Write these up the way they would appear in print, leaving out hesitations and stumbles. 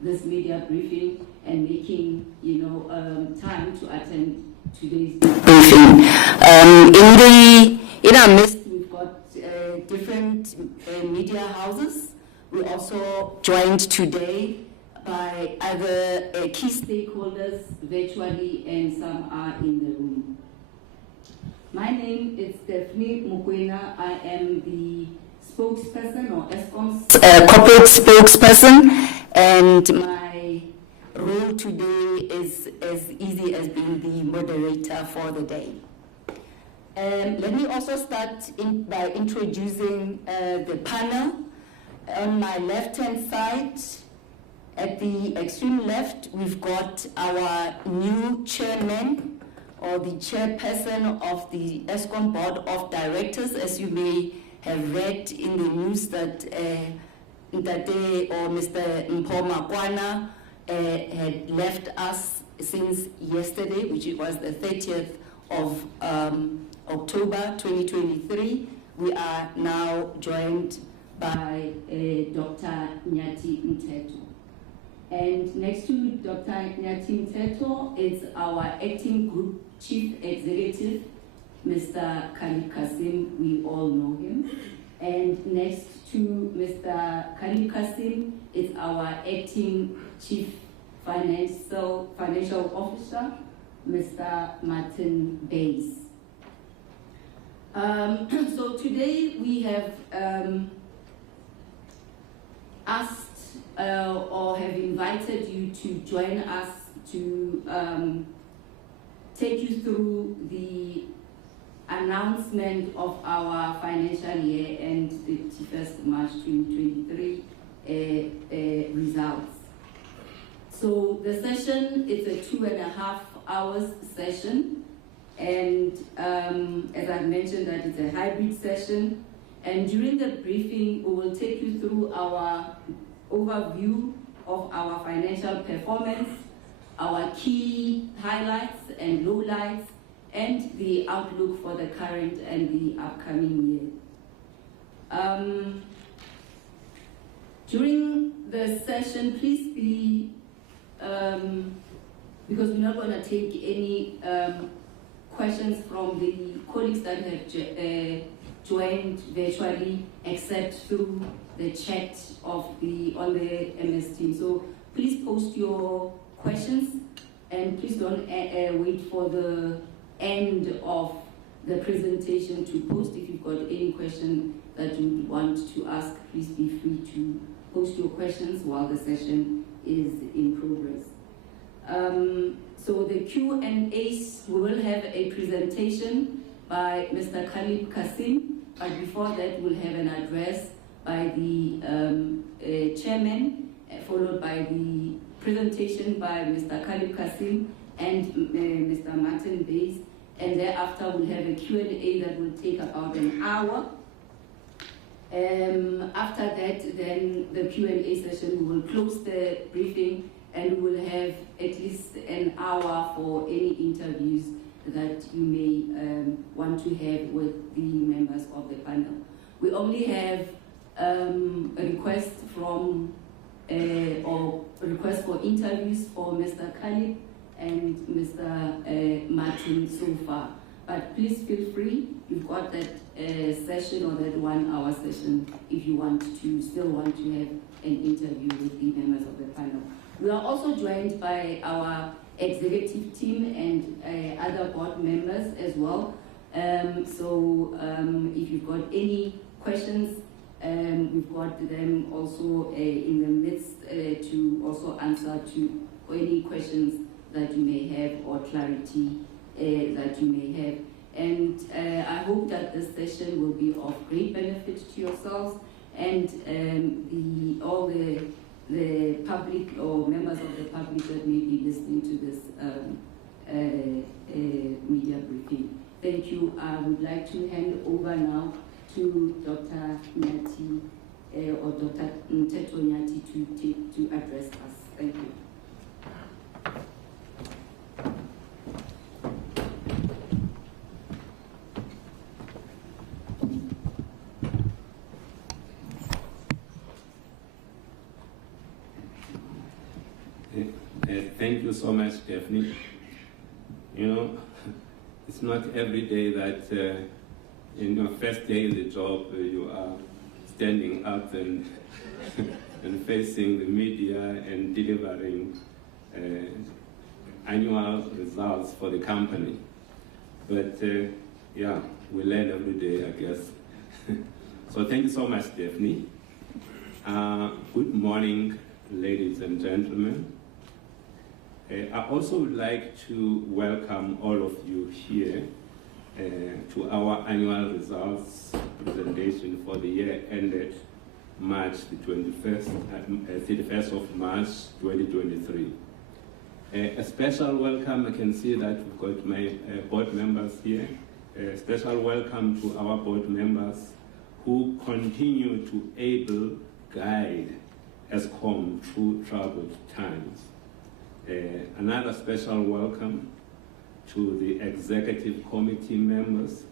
this media briefing and making, time to attend today's briefing. In our midst, we've got different media houses. We're also joined today by other key stakeholders virtually, and some are in the room. My name is Stephanie Mukwena. I am the spokesperson, or Eskom's corporate spokesperson, and my role today is as easy as being the moderator for the day. Let me also start by introducing the panel. On my left-hand side, at the extreme left, we've got our new chairman, or the chairperson of the Eskom Board of Directors. As you may have read in the news that day, or Mr. Mpho Makwana had left us since yesterday, which was the 30th of October 2023. We are now joined by Dr. Nyathi Mteto. And next to Dr. Nyathi Mteto is our acting group chief executive, Mr. Khalid Kasim. We all know him. And next to Mr. Khalid Kasim is our acting chief financial officer, Mr. Martin Bays. So today we have asked or have invited you to join us to take you through the announcement of our financial year and the 31st March 2023 results. So the session is a 2.5 hours session, and as I mentioned, that it's a hybrid session. And during the briefing, we will take you through our overview of our financial performance, our key highlights and lowlights, and the outlook for the current and the upcoming year. During the session, please be, because we're not going to take any questions from the colleagues that have joined virtually, except through the chat on the MS Team. So please post your questions, and please don't wait for the end of the presentation to post. If you've got any question that you would want to ask, please be free to post your questions while the session is in progress. So the Q&As, we will have a presentation by Mr. Khalid Kasim, but before that we'll have an address by the chairman, followed by the presentation by Mr. Khalid Kasim and Mr. Martin Bays, and thereafter we'll have a Q&A that will take about an hour. After that, then the Q&A session, we will close the briefing, and we will have at least an hour for any interviews that you may want to have with the members of the panel. We only have a request from or request for interviews for Mr. Khalid and Mr. Martin so far. But please feel free, you've got that session, or that 1 hour session, if you still want to have an interview with the members of the panel. We are also joined by our executive team and other board members as well. So if you've got any questions, we've got them also in the midst to also answer to any questions that you may have, or clarity that you may have. And I hope that this session will be of great benefit to yourselves and all the public or members of the public that may be listening to this media briefing. Thank you. I would like to hand over now to Dr. Nyathi or Dr. Mteto Nyathi to address us. Thank you. Thank you so much, Daphne. You know, it's not every day that in your first day in the job you are standing up and, and facing the media and delivering annual results for the company. But yeah, we learn every day, I guess. So thank you so much, Daphne. Good morning, ladies and gentlemen. I also would like to welcome all of you here to our annual results presentation for the year ended March the 31st of March 2023. A special welcome, I can see that we've got my board members here. A special welcome to our board members who continue to able guide Eskom through troubled times. Another special welcome to the executive committee members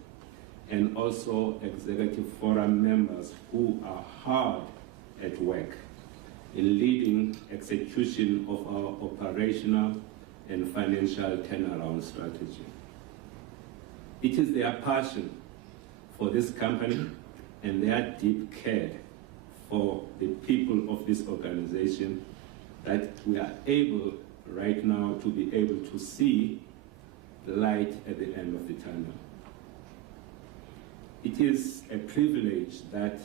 and also executive forum members who are hard at work in leading execution of our operational and financial turnaround strategy. It is their passion for this company and their deep care for the people of this organization that we are able right now to be able to see the light at the end of the tunnel. It is a privilege that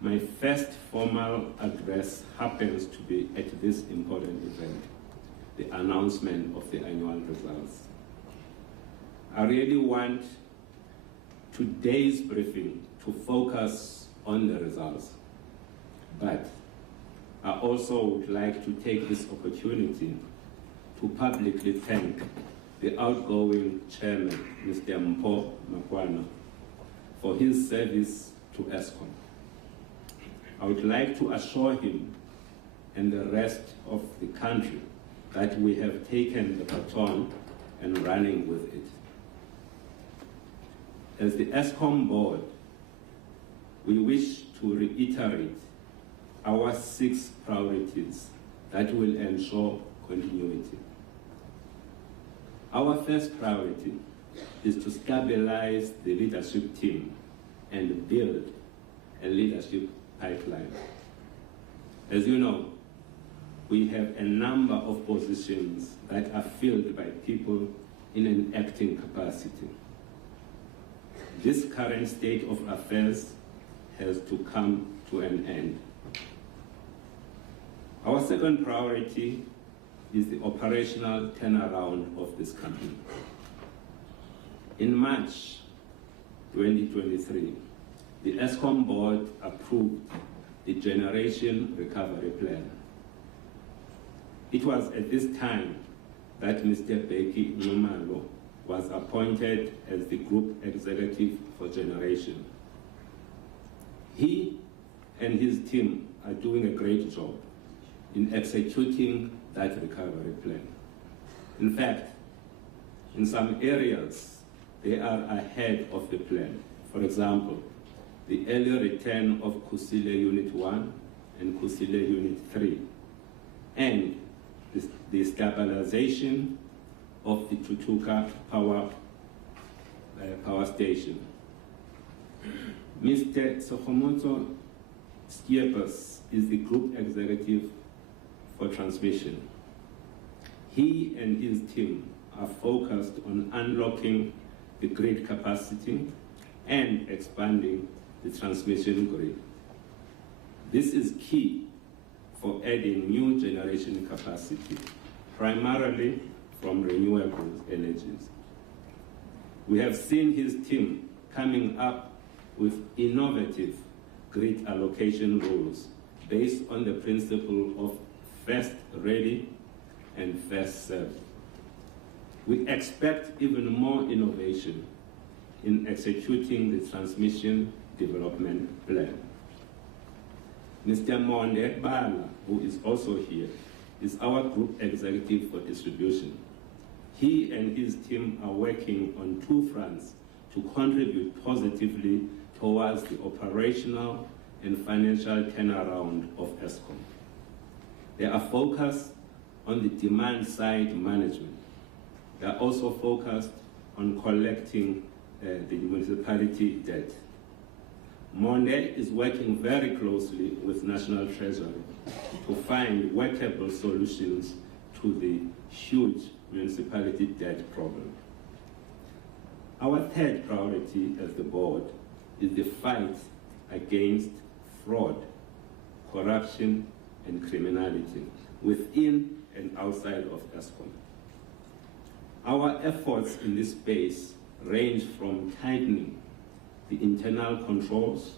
my first formal address happens to be at this important event, the announcement of the annual results. I really want today's briefing to focus on the results, but I also would like to take this opportunity to publicly thank the outgoing chairman, Mr. Mpho Makwana, for his service to Eskom. I would like to assure him and the rest of the country that we have taken the baton and running with it. As the Eskom board, we wish to reiterate our 6 priorities that will ensure continuity. Our first priority is to stabilize the leadership team and build a leadership pipeline. As you know, we have a number of positions that are filled by people in an acting capacity. This current state of affairs has to come to an end. Our second priority is the operational turnaround of this company. In March 2023, the Eskom board approved the Generation Recovery Plan. It was at this time that Mr. Beki Numalo was appointed as the group executive for Generation. He and his team are doing a great job in executing that recovery plan. In fact, in some areas, they are ahead of the plan. For example, the early return of Kusile Unit 1 and Kusile Unit 3, and the stabilization of the Tutuka power station. Mr. Sokomoto Skiepers is the group executive for transmission. He and his team are focused on unlocking the grid capacity and expanding the transmission grid. This is key for adding new generation capacity, primarily from renewable energies. We have seen his team coming up with innovative grid allocation rules based on the principle of first ready and first served. We expect even more innovation in executing the transmission development plan. Mr. Monde Bala, who is also here, is our group executive for distribution. He and his team are working on 2 fronts to contribute positively towards the operational and financial turnaround of Eskom. They are focused on the demand side management. They are also focused on collecting the municipality debt. Monde is working very closely with National Treasury to find workable solutions to the huge municipality debt problem. Our third priority as the board is the fight against fraud, corruption, and criminality within and outside of Eskom. Our efforts in this space range from tightening the internal controls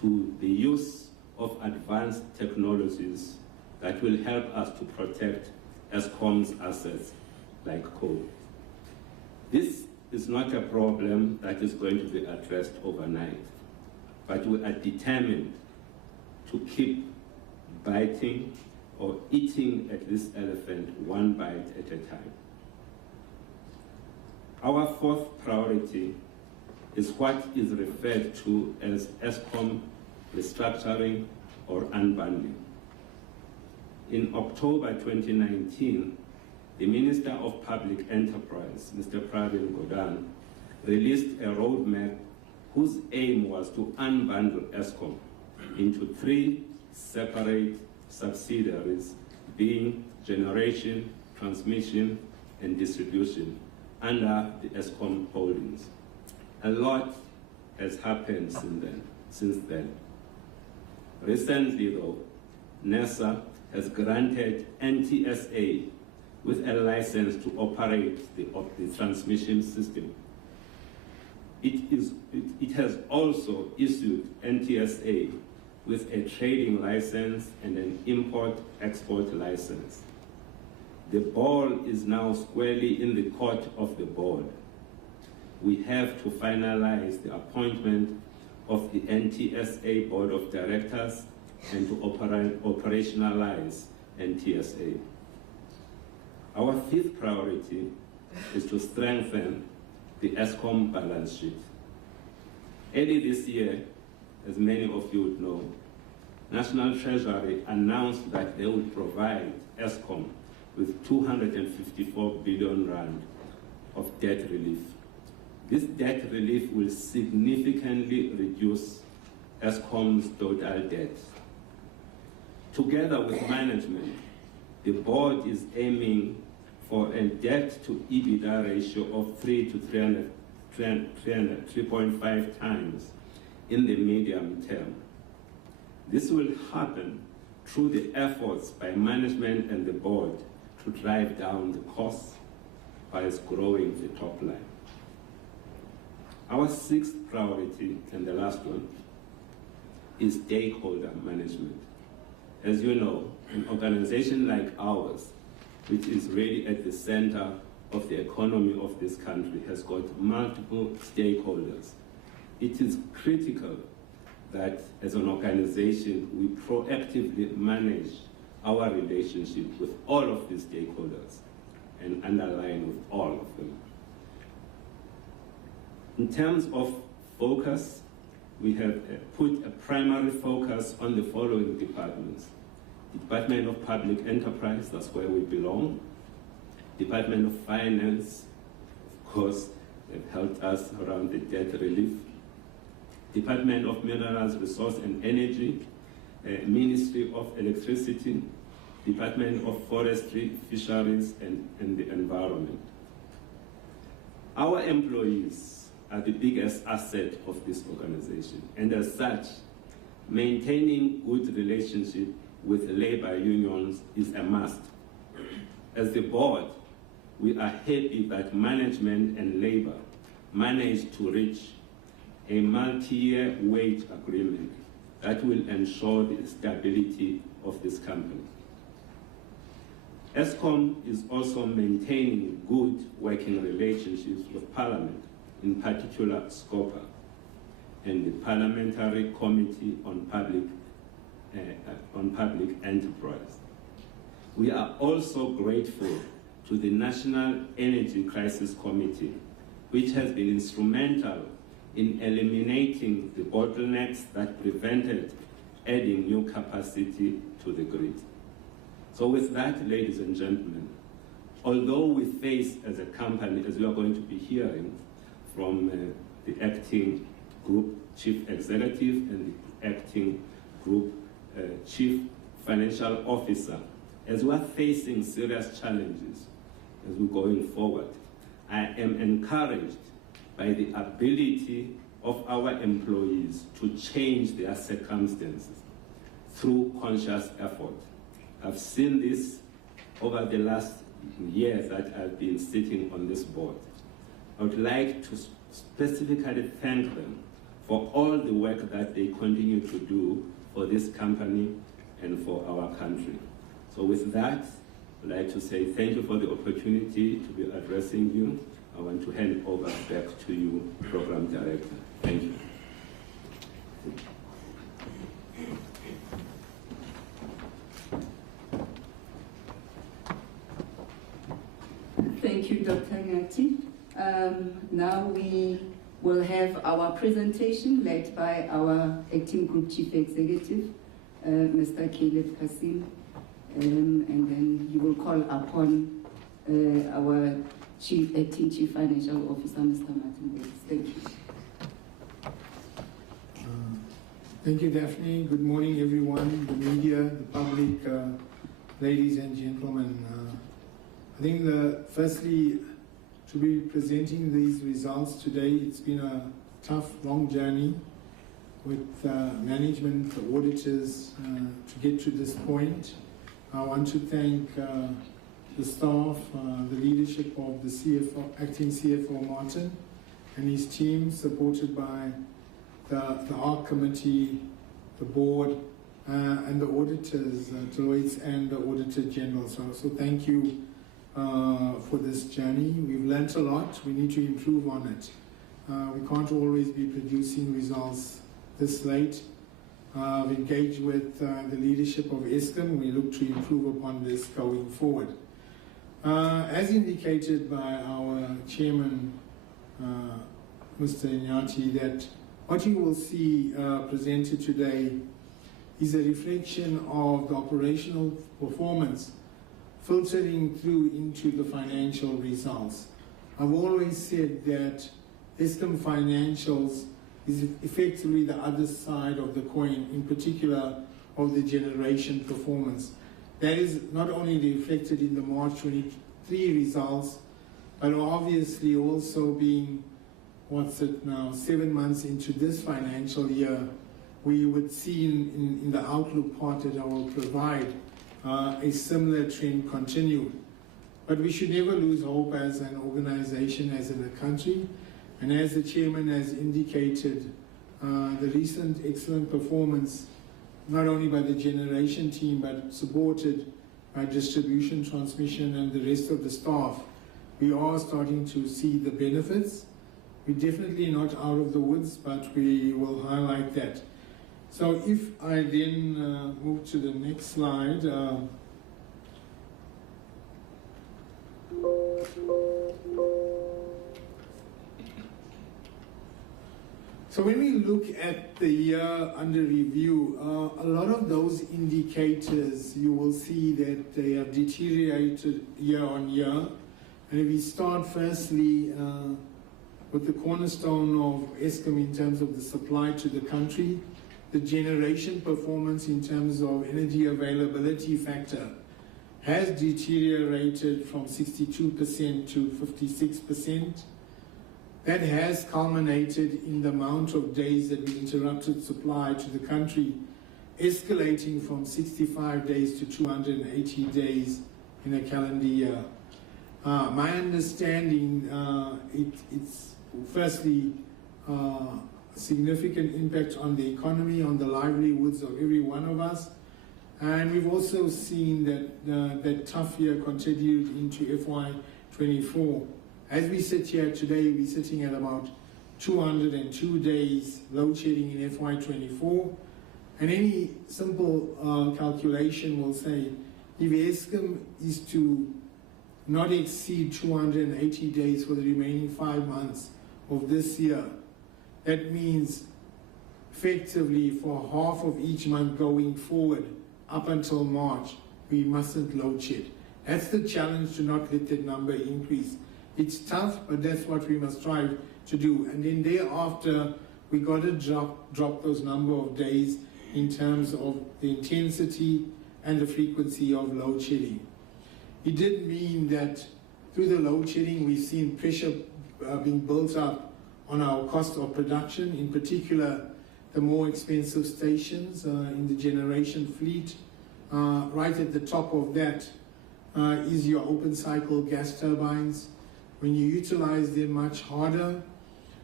to the use of advanced technologies that will help us to protect Eskom's assets like coal. This is not a problem that is going to be addressed overnight, but we are determined to keep biting or eating at this elephant one bite at a time. Our fourth priority is what is referred to as Eskom restructuring or unbundling. In October 2019, the Minister of Public Enterprise, Mr. Pravin Gordhan, released a roadmap whose aim was to unbundle Eskom into 3 separate subsidiaries, being generation, transmission, and distribution, under the Eskom holdings. A lot has happened since then. Recently, though, NERSA has granted NTSA with a license to operate the transmission system. It has also issued NTSA with a trading license and an import-export license. The ball is now squarely in the court of the board. We have to finalize the appointment of the NTSA Board of Directors and to operationalize NTSA. Our fifth priority is to strengthen the Eskom balance sheet. Early this year, as many of you would know, National Treasury announced that they would provide Eskom with 254 billion rand of debt relief. This debt relief will significantly reduce Eskom's total debt. Together with management, the board is aiming for a debt to EBITDA ratio of 3 to 3.5 times in the medium term. This will happen through the efforts by management and the board to drive down the costs whilst growing the top line. Our sixth priority, and the last one, is stakeholder management. As you know, an organization like ours, which is really at the center of the economy of this country, has got multiple stakeholders. It is critical that as an organization, we proactively manage our relationship with all of these stakeholders and underline with all of them. In terms of focus, we have put a primary focus on the following departments. Department of Public Enterprise, that's where we belong. Department of Finance, of course, they've helped us around the debt relief. Department of Minerals, Resource and Energy, Ministry of Electricity, Department of Forestry, Fisheries and the Environment. Our employees are the biggest asset of this organization, and as such, maintaining good relationship with labor unions is a must. As the board, we are happy that management and labor managed to reach a multi-year wage agreement that will ensure the stability of this company. Eskom is also maintaining good working relationships with Parliament, in particular SCOPA, and the Parliamentary Committee on Public Enterprise. We are also grateful to the National Energy Crisis Committee, which has been instrumental in eliminating the bottlenecks that prevented adding new capacity to the grid. So with that, ladies and gentlemen, although we face as a company, as we are going to be hearing from the acting group chief executive and the acting group chief financial officer, as we are facing serious challenges as we're going forward, I am encouraged by the ability of our employees to change their circumstances through conscious effort. I've seen this over the last years that I've been sitting on this board. I would like to specifically thank them for all the work that they continue to do for this company and for our country. So with that, I'd like to say thank you for the opportunity to be addressing you. I want to hand over back to you, Program Director. Thank you. Thank you, Dr. Ngati. Now we will have our presentation led by our Acting Group Chief Executive, Mr. Caleb Kasim, and then he will call upon our Acting Chief Financial Officer, Mr. Martin Davis. Thank you. Thank you, Daphne. Good morning, everyone, the media, the public, ladies and gentlemen. I think firstly, to be presenting these results today, it's been a tough, long journey with management, the auditors, to get to this point. I want to thank the staff, the leadership of the CFO, Acting CFO Martin and his team, supported by the ARC committee, the board, and the auditors, Deloitte and the Auditor General. So thank you for this journey. We've learnt a lot. We need to improve on it. We can't always be producing results this late. We engage with the leadership of Eskom. We look to improve upon this going forward. As indicated by our chairman, Mr. Nyati, that what you will see presented today is a reflection of the operational performance filtering through into the financial results. I've always said that Eskom financials is effectively the other side of the coin, in particular of the generation performance. That is not only reflected in the March 23 results, but obviously also being, 7 months into this financial year, we would see in the outlook part that I will provide a similar trend continue. But we should never lose hope as an organization, as in a country. And as the chairman has indicated, the recent excellent performance, not only by the generation team, but supported by distribution, transmission, and the rest of the staff, we are starting to see the benefits. We're definitely not out of the woods, but we will highlight that. So if I then move to the next slide. So when we look at the year under review, a lot of those indicators, you will see that they have deteriorated year on year. And if we start firstly with the cornerstone of Eskom in terms of the supply to the country, the generation performance in terms of energy availability factor has deteriorated from 62% to 56%. That has culminated in the amount of days that we interrupted supply to the country, escalating from 65 days to 280 days in a calendar year. My understanding, it's firstly significant impact on the economy, on the livelihoods of every one of us. And we've also seen that that tough year continued into FY24. As we sit here today, we're sitting at about 202 days load shedding in FY24. And any simple calculation will say, if Eskom is to not exceed 280 days for the remaining 5 months of this year, that means effectively for half of each month going forward up until March, we mustn't load shed. That's the challenge, to not let that number increase. It's tough, but that's what we must strive to do. And then thereafter, we got to drop those number of days in terms of the intensity and the frequency of load shedding. It did mean that through the load shedding, we've seen pressure being built up on our cost of production, in particular the more expensive stations in the generation fleet. Right at the top of that is your open cycle gas turbines. When you utilize them much harder,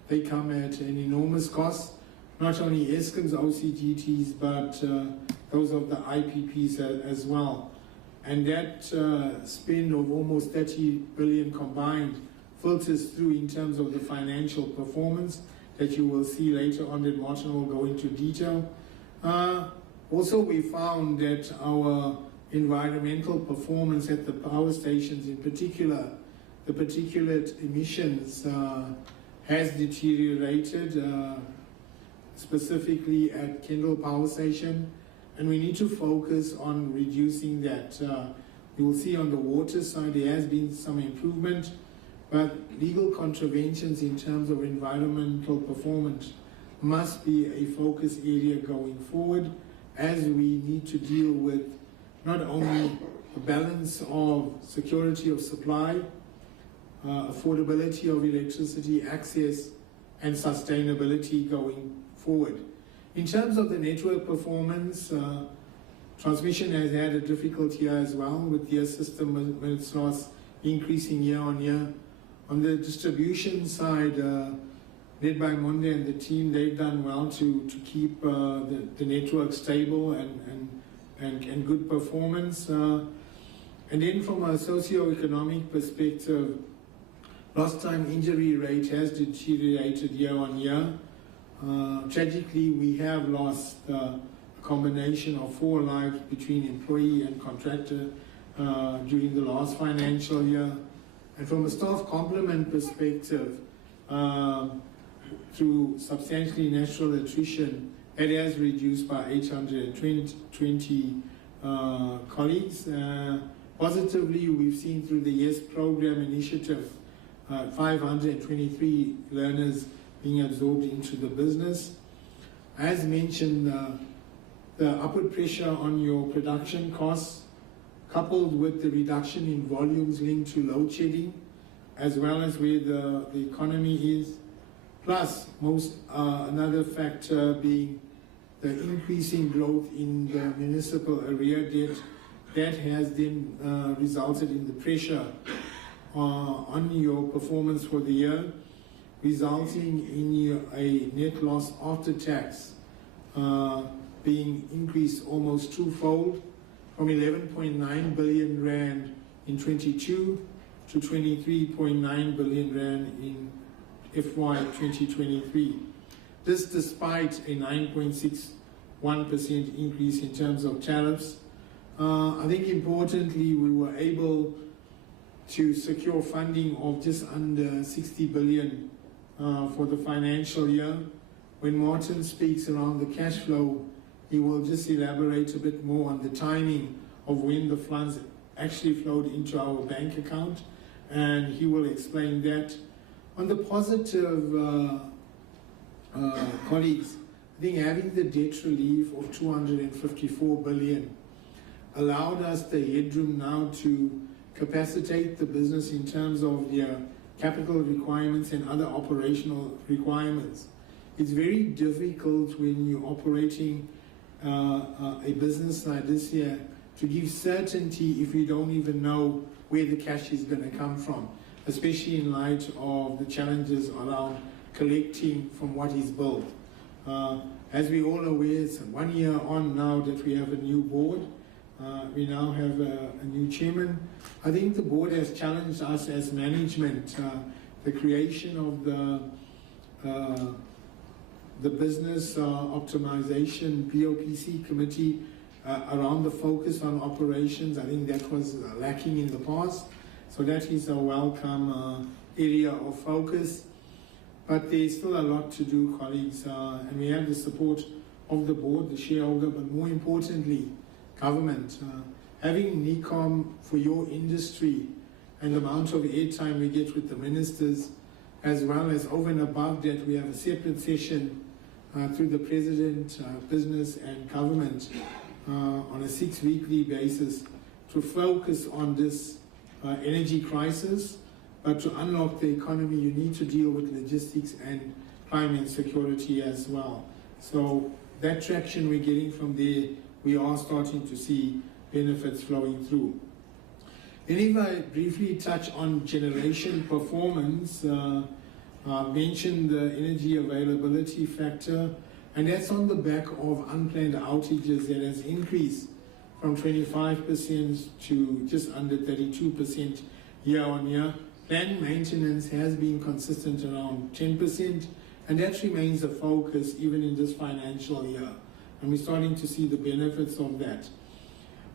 they come at an enormous cost, not only Eskom's OCGTs, but those of the IPPs as well. And that spend of almost 30 billion combined filters through in terms of the financial performance that you will see later on, that Martin will go into detail. Also, we found that our environmental performance at the power stations, in particular, the particulate emissions has deteriorated, specifically at Kendall Power Station, and we need to focus on reducing that. You will see on the water side there has been some improvement, but legal contraventions in terms of environmental performance must be a focus area going forward, as we need to deal with not only the balance of security of supply, affordability of electricity, access, and sustainability going forward. In terms of the network performance, transmission has had a difficult year as well, with their system when it starts increasing year on year. On the distribution side, led by Monde and the team, they've done well to keep the network stable and good performance. And then from a socio-economic perspective, lost time injury rate has deteriorated year on year. Tragically, we have lost a combination of 4 lives between employee and contractor during the last financial year. And from a staff complement perspective, through substantially natural attrition, it has reduced by 820 colleagues. Positively, we've seen through the YES program initiative, 523 learners being absorbed into the business. As mentioned, the upward pressure on your production costs, coupled with the reduction in volumes linked to load shedding, as well as where the economy is, plus another factor being the increasing growth in the municipal arrear debt, that has then resulted in the pressure on your performance for the year, resulting in a net loss after tax being increased almost twofold, from 11.9 billion rand in 22 to 23.9 billion rand in FY 2023. This despite a 9.61% increase in terms of tariffs. I think importantly, we were able to secure funding of just under 60 billion for the financial year. When Martin speaks around the cash flow, he will just elaborate a bit more on the timing of when the funds actually flowed into our bank account, and he will explain that. On the positive, colleagues, I think having the debt relief of 254 billion allowed us the headroom now to capacitate the business in terms of their capital requirements and other operational requirements. It's very difficult when you're operating a business like this here to give certainty if you don't even know where the cash is going to come from, especially in light of the challenges around collecting from what is built. As we all aware, it's 1 year on now that we have a new board. We now have a new chairman. I think the board has challenged us as management, the creation of the business optimization BOPC committee around the focus on operations. I think that was lacking in the past. So that is a welcome area of focus. But there's still a lot to do, colleagues, and we have the support of the board, the shareholder, but more importantly, government. having NECOM for your industry and the amount of airtime we get with the ministers, as well as over and above that, we have a separate session through the President, Business and Government on a 6-weekly basis to focus on this energy crisis. But to unlock the economy, you need to deal with logistics and climate security as well. So that traction we're getting from there, we are starting to see benefits flowing through. Then if I briefly touch on generation performance, I mentioned the energy availability factor, and that's on the back of unplanned outages that has increased from 25% to just under 32% year on year. Planned maintenance has been consistent around 10%, and that remains a focus even in this financial year. And we're starting to see the benefits of that.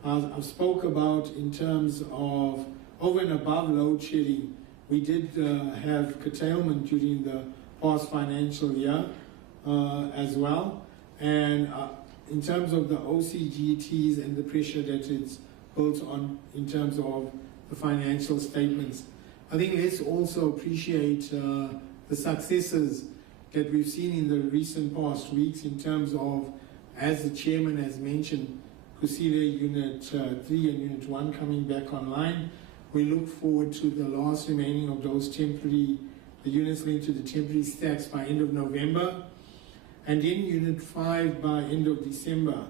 I've spoke about in terms of over and above load shedding, we did have curtailment during the past financial year as well. And in terms of the OCGTs and the pressure that it's built on in terms of the financial statements, I think let's also appreciate the successes that we've seen in the recent past weeks in terms of, as the chairman has mentioned, Kusile Unit 3 and Unit 1 coming back online. We look forward to the last remaining of those the units linked to the temporary stacks by end of November, and then Unit 5 by end of December.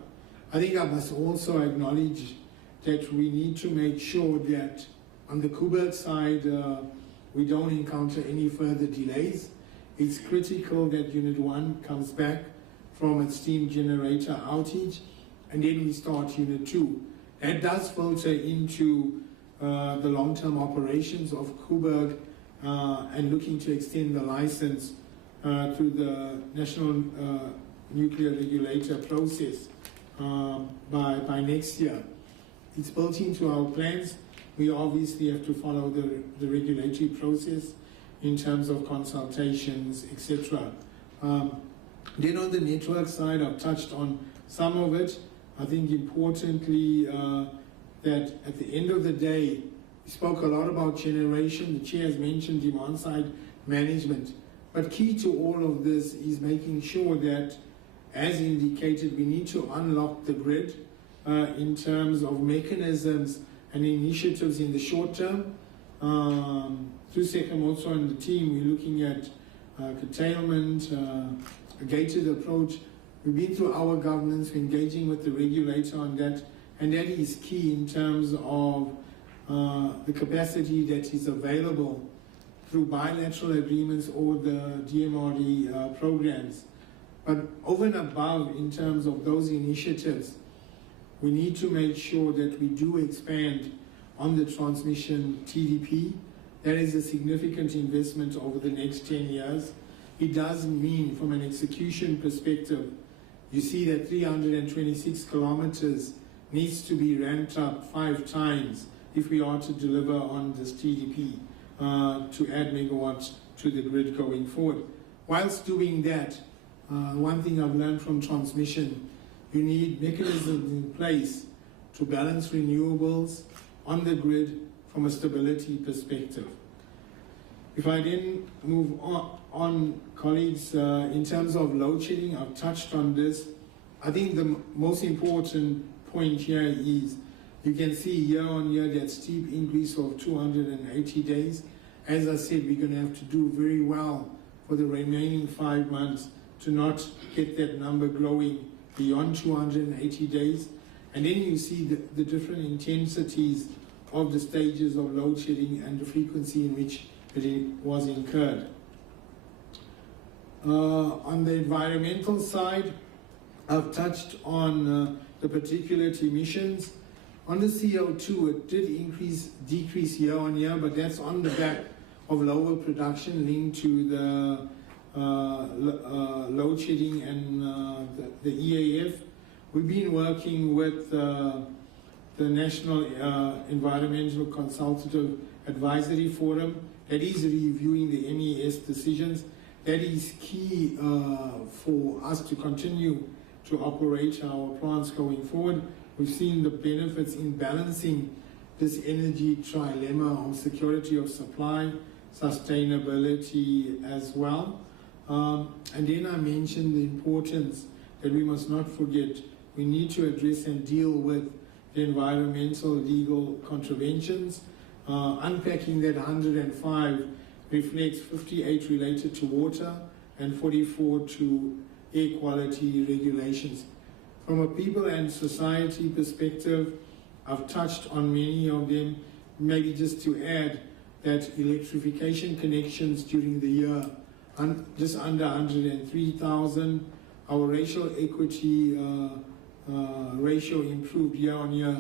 I think I must also acknowledge that we need to make sure that on the Koeberg side, we don't encounter any further delays. It's critical that Unit 1 comes back from its steam generator outage, and then we start Unit 2. That does filter into the long-term operations of Koeberg and looking to extend the license through the National Nuclear Regulator process by next year. It's built into our plans. We obviously have to follow the regulatory process in terms of consultations, etc. Then on the network side, I've touched on some of it. I think importantly that at the end of the day, we spoke a lot about generation. The chair has mentioned demand side management. But key to all of this is making sure that, as indicated, we need to unlock the grid in terms of mechanisms and initiatives in the short term. Through Sekamoto and the team, we're looking at curtailment, a gated approach. We've been through our governance, we're engaging with the regulator on that, and that is key in terms of the capacity that is available through bilateral agreements or the DMRE programs. But over and above, in terms of those initiatives, we need to make sure that we do expand on the transmission TDP. That is a significant investment over the next 10 years. It does mean, from an execution perspective, you see that 326 kilometers needs to be ramped up 5 times if we are to deliver on this TDP to add megawatts to the grid going forward. Whilst doing that, one thing I've learned from transmission, you need mechanisms in place to balance renewables on the grid from a stability perspective. If I then move on colleagues, in terms of load shedding, I've touched on this. I think the most important point here is you can see year on year that steep increase of 280 days. As I said, we're going to have to do very well for the remaining 5 months to not get that number growing beyond 280 days. And then you see the different intensities of the stages of load shedding and the frequency in which it was incurred. On the environmental side, I've touched on the particulate emissions. On the CO2, it did decrease year on year, but that's on the back of lower production linked to the load shedding and the EAF. We've been working with the National Environmental Consultative Advisory Forum that is reviewing the NES decisions. That is key for us to continue to operate our plants going forward. We've seen the benefits in balancing this energy trilemma of security of supply, sustainability as well. And then I mentioned the importance that we must not forget. We need to address and deal with the environmental legal contraventions. Unpacking that 105 reflects 58 related to water and 44 to air quality regulations. From a people and society perspective, I've touched on many of them. Maybe just to add that electrification connections during the year, just under 103,000. Our racial equity ratio improved year on year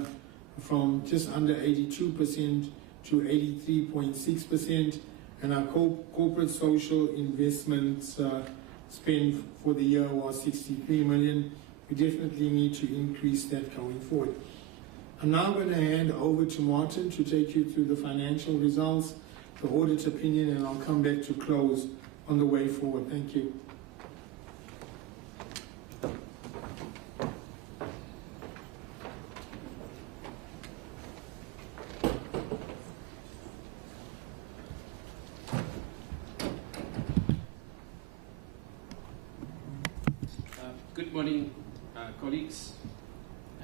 from just under 82% to 83.6%. And our corporate social investments spend for the year was 63 million. We definitely need to increase that going forward. I'm now going to hand over to Martin to take you through the financial results, the audit opinion, and I'll come back to close on the way forward. Thank you. Good morning, colleagues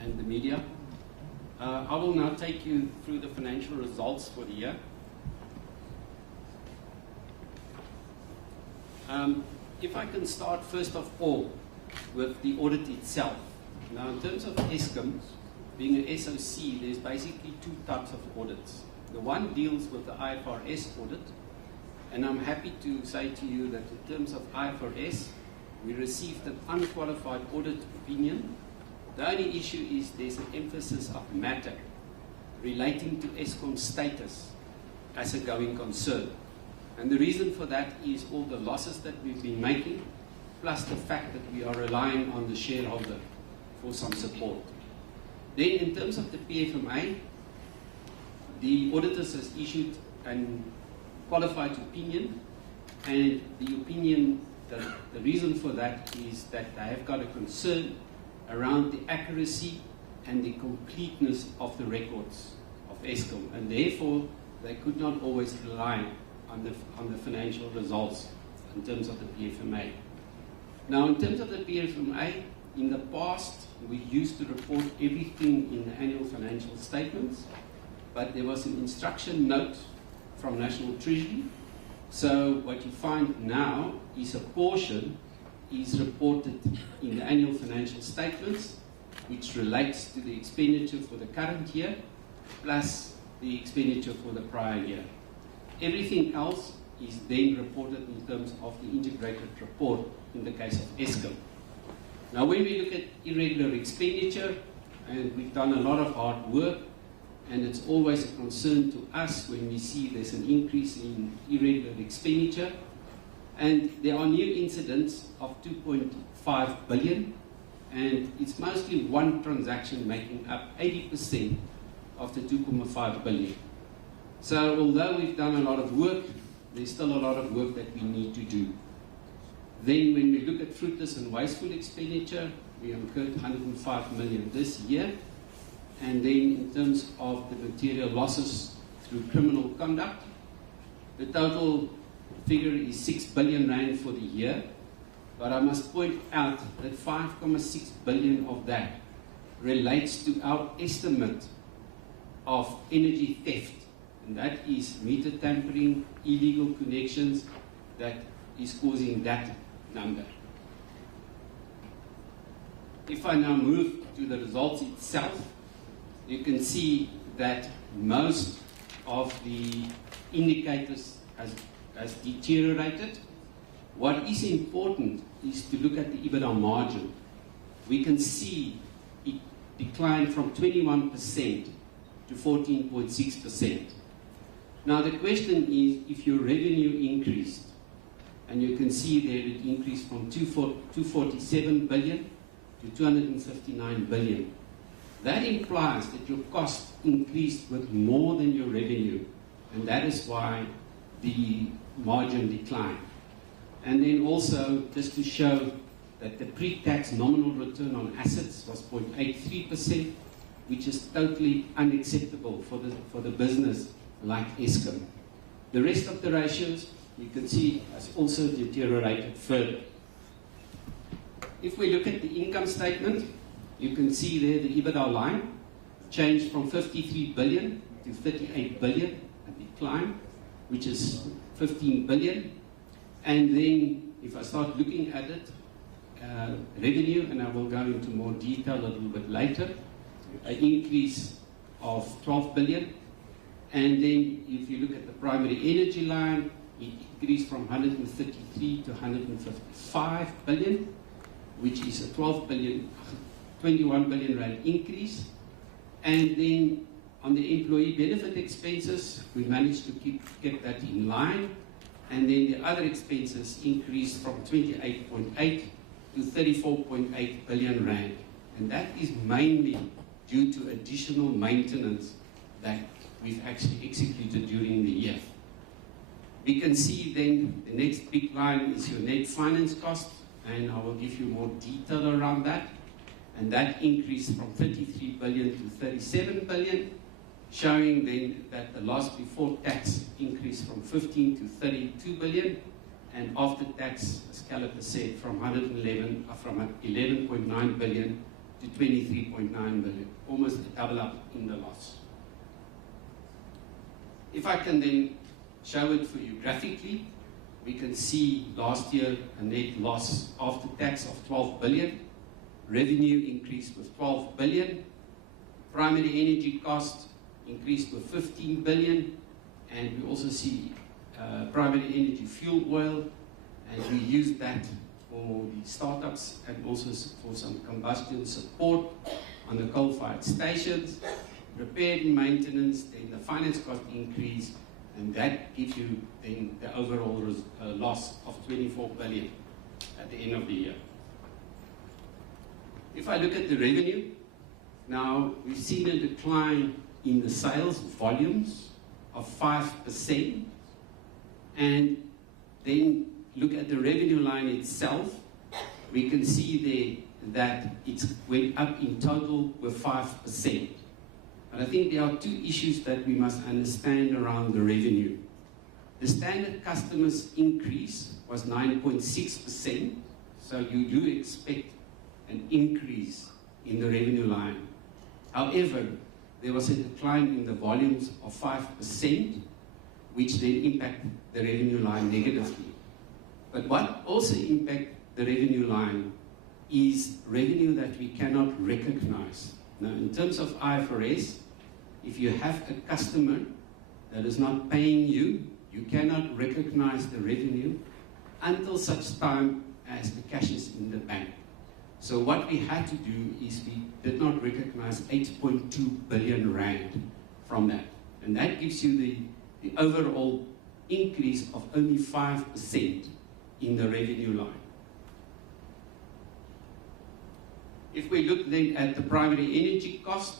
and the media. I will now take you through the financial results for the year. If I can start first of all with the audit itself. Now, in terms of Eskom, being an SOC, there's basically two types of audits. The one deals with the IFRS audit, and I'm happy to say to you that in terms of IFRS, we received an unqualified audit opinion. The only issue is there's an emphasis of matter relating to Eskom's status as a going concern. And the reason for that is all the losses that we've been making, plus the fact that we are relying on the shareholder for some support. Then in terms of the PFMA, the auditors has issued an qualified opinion, and the opinion, the reason for that is that they have got a concern around the accuracy and the completeness of the records of Eskom, and therefore they could not always rely on the financial results in terms of the PFMA. Now, in terms of the PFMA, in the past we used to report everything in the annual financial statements, but there was an instruction note from National Treasury. So what you find now is a portion is reported in the annual financial statements, which relates to the expenditure for the current year, plus the expenditure for the prior year. Everything else is then reported in terms of the integrated report in the case of Eskom. Now, when we look at irregular expenditure, and we've done a lot of hard work, and it's always a concern to us when we see there's an increase in irregular expenditure, and there are new incidents of 2.5 billion, and it's mostly one transaction making up 80% of the 2.5 billion. So although we've done a lot of work, there's still a lot of work that we need to do. Then when we look at fruitless and wasteful expenditure, we incurred 105 million this year. And then in terms of the material losses through criminal conduct, the total figure is 6 billion rand for the year. But I must point out that 5.6 billion of that relates to our estimate of energy theft. And that is meter tampering, illegal connections, that is causing that number. If I now move to the results itself, you can see that most of the indicators has deteriorated. What is important is to look at the EBITDA margin. We can see it declined from 21% to 14.6%. Now the question is, if your revenue increased, and you can see there it increased from 247 billion to 259 billion. That implies that your cost increased with more than your revenue, and that is why the margin declined. And then also, just to show that the pre-tax nominal return on assets was 0.83%, which is totally unacceptable for the business like Eskom. The rest of the ratios, you can see, has also deteriorated further. If we look at the income statement, you can see there the EBITDA line changed from 53 billion to 38 billion, a decline, which is 15 billion. And then, if I start looking at it, revenue, and I will go into more detail a little bit later, an increase of 12 billion. And then, if you look at the primary energy line, it increased from 133 to 155 billion, which is a 21 billion rand increase. And then on the employee benefit expenses, we managed to get that in line. And then the other expenses increased from 28.8 to 34.8 billion rand. And that is mainly due to additional maintenance that we've actually executed during the year. We can see then the next big line is your net finance cost, and I will give you more detail around that. And that increased from 33 billion to 37 billion, showing then that the loss before tax increased from 15 to 32 billion, and after tax, as Caliper said, from 11.9 billion to 23.9 billion, almost a double up in the loss. If I can then show it for you graphically, we can see last year a net loss after tax of 12 billion, revenue increased with 12 billion, primary energy cost increased with 15 billion, and we also see primary energy fuel oil, and we use that for the startups and also for some combustion support on the coal-fired stations, repair and maintenance, then the finance cost increase, and that gives you then the overall loss of 24 billion at the end of the year. If I look at the revenue, now we've seen a decline in the sales volumes of 5%, and then look at the revenue line itself, we can see there that it went up in total with 5%. But I think there are two issues that we must understand around the revenue. The standard customers increase was 9.6%, so you do expect an increase in the revenue line. However, there was a decline in the volumes of 5%, which then impacted the revenue line negatively. But what also impacted the revenue line is revenue that we cannot recognize. Now, in terms of IFRS, if you have a customer that is not paying you, you cannot recognize the revenue until such time as the cash is in the bank. So what we had to do is we did not recognize 8.2 billion rand from that. And that gives you the overall increase of only 5% in the revenue line. If we look then at the primary energy cost,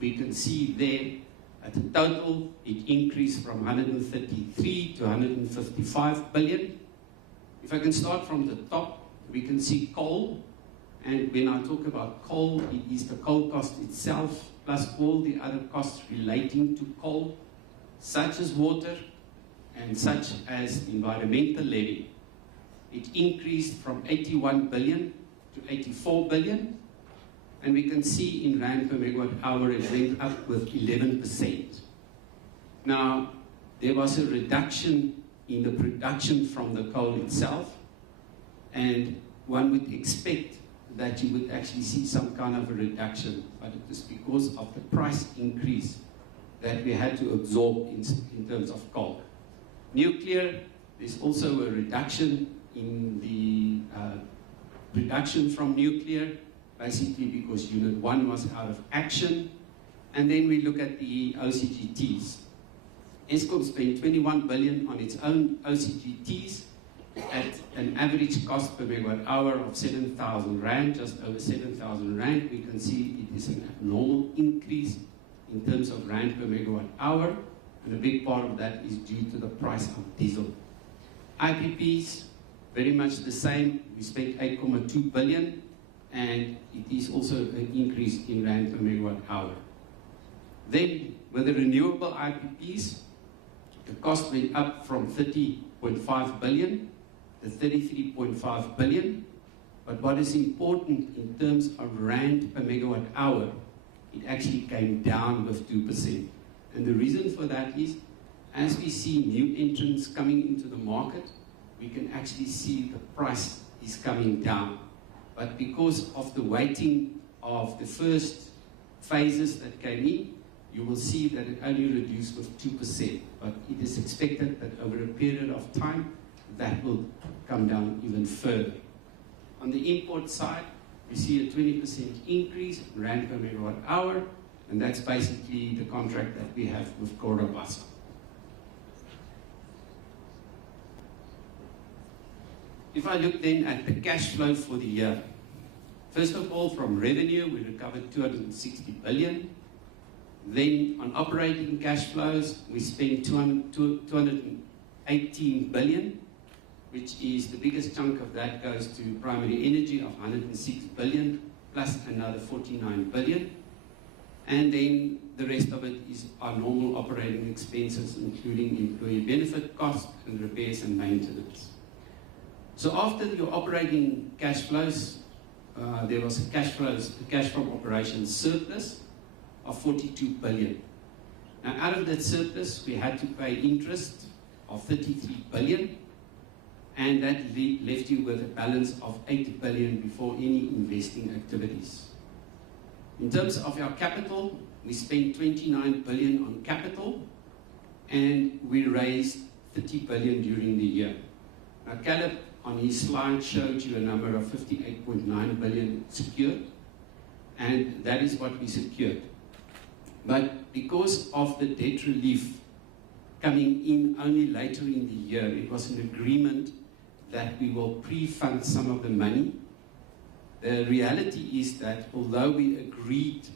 we can see there at the total it increased from 133 to 155 billion. If I can start from the top, we can see coal, and when I talk about coal, it is the coal cost itself plus all the other costs relating to coal, such as water and such as environmental levy. It increased from 81 billion to 84 billion, and we can see in rand per megawatt hour it went up with 11%. Now, there was a reduction in the production from the coal itself, and one would expect that you would actually see some kind of a reduction, but it is because of the price increase that we had to absorb in terms of coal. Nuclear, there's also a reduction in the production from nuclear, basically because Unit 1 was out of action. And then we look at the OCGTs. Eskom spent 21 billion on its own OCGTs at an average cost per megawatt hour of 7,000 rand, just over 7,000 rand. We can see it is an abnormal increase in terms of rand per megawatt hour, and a big part of that is due to the price of diesel. IPPs, very much the same. We spent 8.2 billion, and it is also an increase in rand per megawatt hour. Then, with the renewable IPPs, the cost went up from 30.5 billion to 33.5 billion. But what is important in terms of rand per megawatt hour, it actually came down with 2%. And the reason for that is, as we see new entrants coming into the market, we can actually see the price is coming down. But because of the weighting of the first phases that came in, you will see that it only reduced with 2%. But it is expected that over a period of time, that will come down even further. On the import side, we see a 20% increase in rand per megawatt hour, and that's basically the contract that we have with Korabasa. If I look then at the cash flow for the year, first of all, from revenue, we recovered 260 billion. Then on operating cash flows, we spent 218 billion, which is the biggest chunk of that goes to primary energy of 106 billion, plus another 49 billion. And then the rest of it is our normal operating expenses, including employee benefit costs and repairs and maintenance. So after your operating cash flows, there was a cash from operations surplus of 42 billion. Now out of that surplus, we had to pay interest of 33 billion, and that left you with a balance of 8 billion before any investing activities. In terms of our capital, we spent 29 billion on capital, and we raised 30 billion during the year. Now Caleb, on his slide, showed you a number of 58.9 billion secured, and that is what we secured. But because of the debt relief coming in only later in the year, it was an agreement that we will pre-fund some of the money. The reality is that although we agreed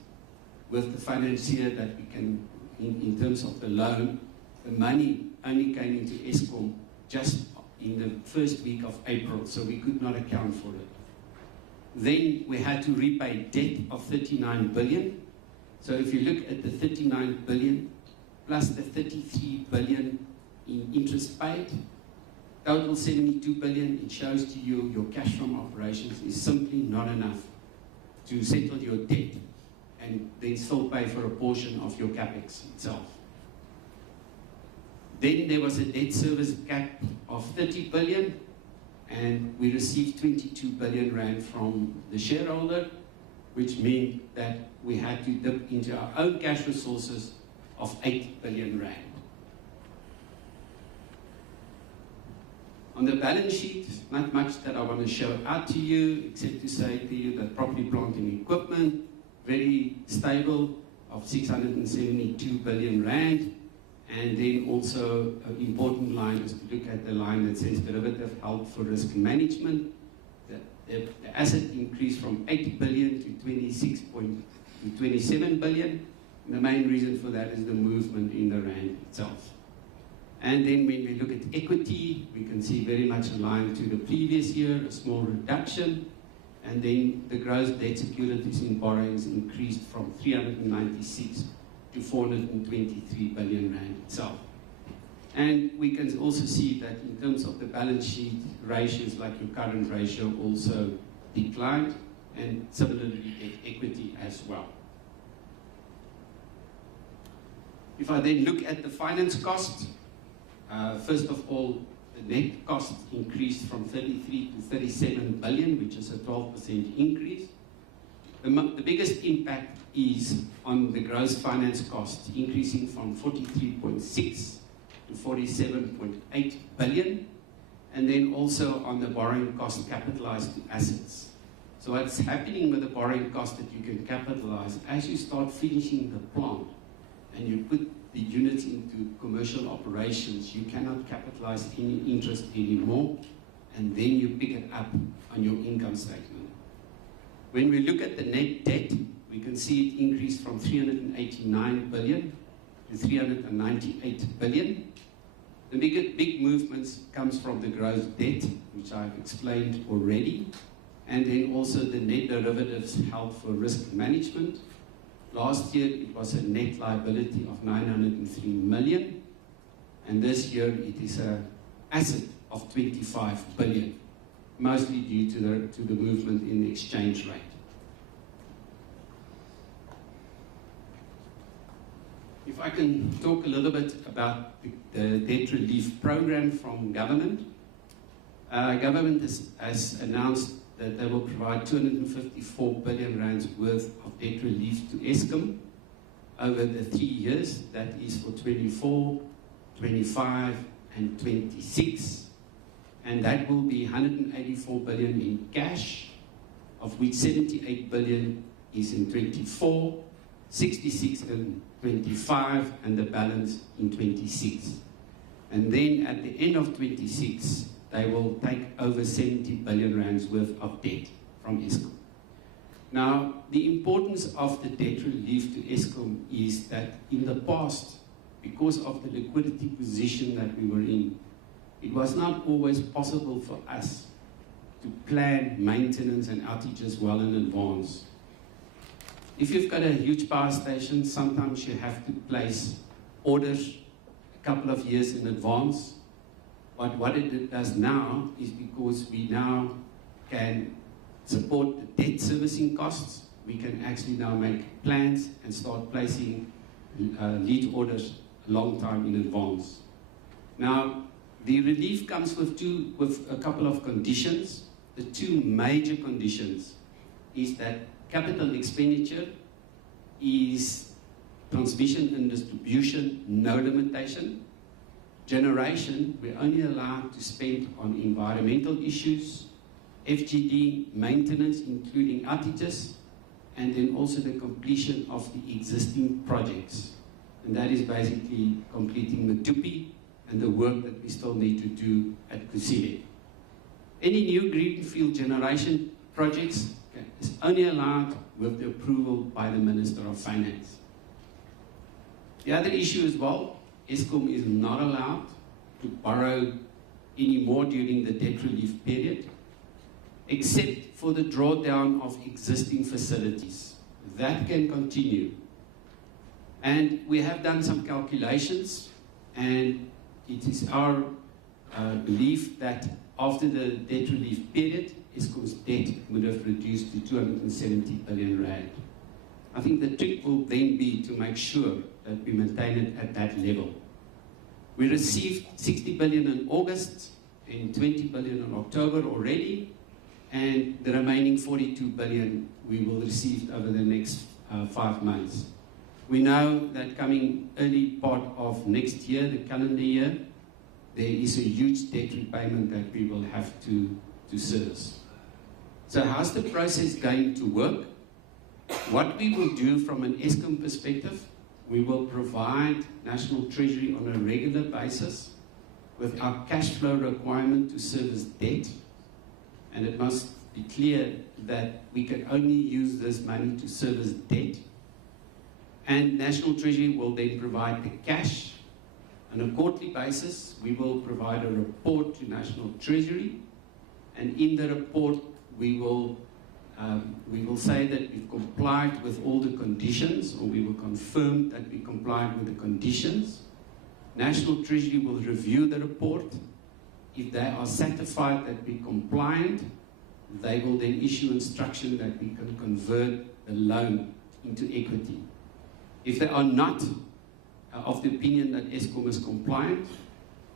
with the financier that we can, in terms of the loan, the money only came into Eskom just in the first week of April, so we could not account for it. Then we had to repay debt of 39 billion. So if you look at the 39 billion plus the 33 billion in interest paid, total 72 billion, it shows to you your cash from operations is simply not enough to settle your debt and then still pay for a portion of your capex itself. Then there was a debt service cap of 30 billion, and we received 22 billion rand from the shareholder, which meant that we had to dip into our own cash resources of 8 billion rand. On the balance sheet, not much that I want to show out to you, except to say to you that property, plant and equipment, very stable, of 672 billion rand. And then also an important line is to look at the line that says derivative held for risk management. The asset increased from 8 billion to 27 billion. And the main reason for that is the movement in the rand itself. And then when we look at equity, we can see very much aligned to the previous year, a small reduction. And then the gross debt securities in borrowings increased from 396 to 423 billion rand itself. And we can also see that in terms of the balance sheet, ratios like your current ratio also declined, and similarly debt equity as well. If I then look at the finance cost, first of all, the net cost increased from 33 to 37 billion, which is a 12% increase. The biggest impact is on the gross finance cost, increasing from 43.6 to 47.8 billion, and then also on the borrowing cost capitalized to assets. So what's happening with the borrowing cost that you can capitalize, as you start finishing the plant and you put the units into commercial operations, you cannot capitalize any interest anymore, and then you pick it up on your income statement. When we look at the net debt, we can see it increased from 389 billion to 398 billion. The big movements comes from the gross debt, which I've explained already, and then also the net derivatives held for risk management. Last year it was a net liability of 903 million, and this year it is an asset of 25 billion, mostly due to the movement in the exchange rate. If I can talk a little bit about the debt relief program from government. Government has announced that they will provide 254 billion rands worth of debt relief to Eskom over the 3 years. That is for 24, 25 and 26. And that will be 184 billion in cash, of which 78 billion is in 24, 66 in 25, and the balance in 26. And then at the end of 26, they will take over 70 billion rands worth of debt from Eskom. Now, the importance of the debt relief to Eskom is that in the past, because of the liquidity position that we were in, it was not always possible for us to plan maintenance and outages well in advance. If you've got a huge power station, sometimes you have to place orders a couple of years in advance. But what it does now is, because we now can support the debt servicing costs, we can actually now make plans and start placing lead orders a long time in advance. Now, the relief comes with a couple of conditions. The two major conditions is that capital expenditure is transmission and distribution, no limitation. Generation, we're only allowed to spend on environmental issues, FGD, maintenance, including outages, and then also the completion of the existing projects. And that is basically completing Medupi and the work that we still need to do at Kusile. Any new greenfield generation projects is only allowed with the approval by the Minister of Finance. The other issue as well, Eskom is not allowed to borrow any more during the debt relief period, except for the drawdown of existing facilities. That can continue. And we have done some calculations, and it is our belief that after the debt relief period, Eskom's debt would have reduced to 270 billion rand. I think the trick will then be to make sure that we maintain it at that level. We received 60 billion in August and 20 billion in October already, and the remaining 42 billion we will receive over the next 5 months. We know that coming early part of next year, the calendar year, there is a huge debt repayment that we will have to service. So how's the process going to work? What we will do from an Eskom perspective, we will provide National Treasury on a regular basis with our cash flow requirement to service debt. And it must be clear that we can only use this money to service debt. And National Treasury will then provide the cash. On a quarterly basis, we will provide a report to National Treasury. And in the report, we will say that we've complied with all the conditions, or we will confirm that we complied with the conditions. National Treasury will review the report. If they are satisfied that we're compliant, they will then issue instruction that we can convert the loan into equity. If they are not of the opinion that Eskom is compliant,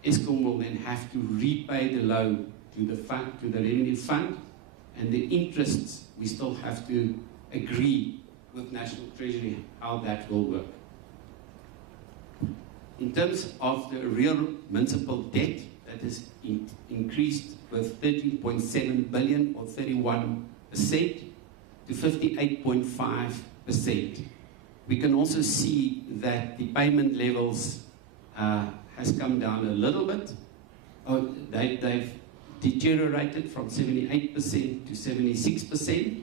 Eskom will then have to repay the loan to the fund, to the revenue fund, and the interests we still have to agree with National Treasury how that will work. In terms of the real municipal debt, that has increased with 13.7 billion or 31% to 58.5%. We can also see that the payment levels has come down a little bit. They've deteriorated from 78% to 76%.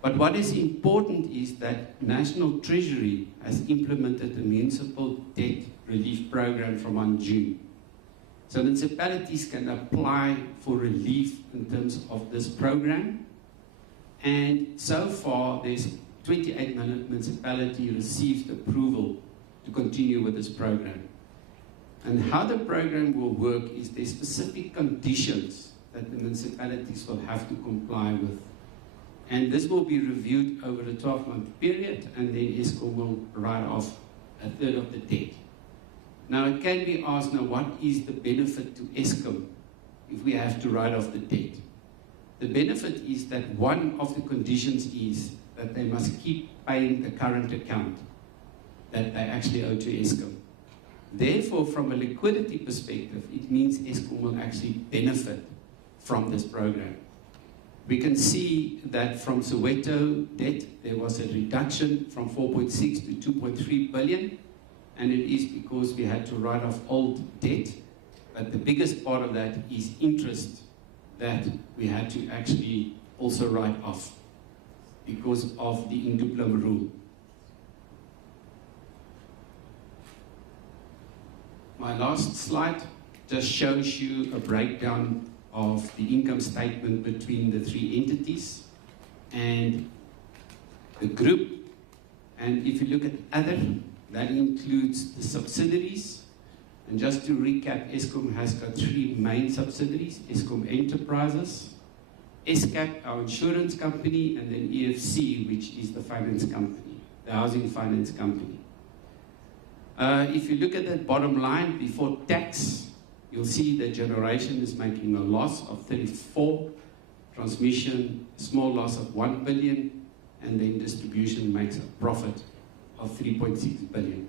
But what is important is that National Treasury has implemented a municipal debt relief program from 1 June. So municipalities can apply for relief in terms of this program. And so far, there's 28 municipalities received approval to continue with this program. And how the program will work is there's specific conditions that the municipalities will have to comply with. And this will be reviewed over a 12-month period, and then Eskom will write off a third of the debt. Now it can be asked, now what is the benefit to Eskom if we have to write off the debt? The benefit is that one of the conditions is that they must keep paying the current account that they actually owe to Eskom. Therefore, from a liquidity perspective, it means Eskom will actually benefit from this program. We can see that from Soweto debt, there was a reduction from 4.6 to 2.3 billion, and it is because we had to write off old debt, but the biggest part of that is interest that we had to actually also write off because of the induplum rule. My last slide just shows you a breakdown of the income statement between the three entities and the group. And if you look at other, that includes the subsidiaries. And just to recap, Eskom has got three main subsidiaries: Eskom Enterprises, ESCAP, our insurance company, and then EFC, which is the finance company, the housing finance company. If you look at that bottom line, before tax, you'll see that generation is making a loss of 34, transmission, small loss of 1 billion, and then distribution makes a profit of 3.6 billion.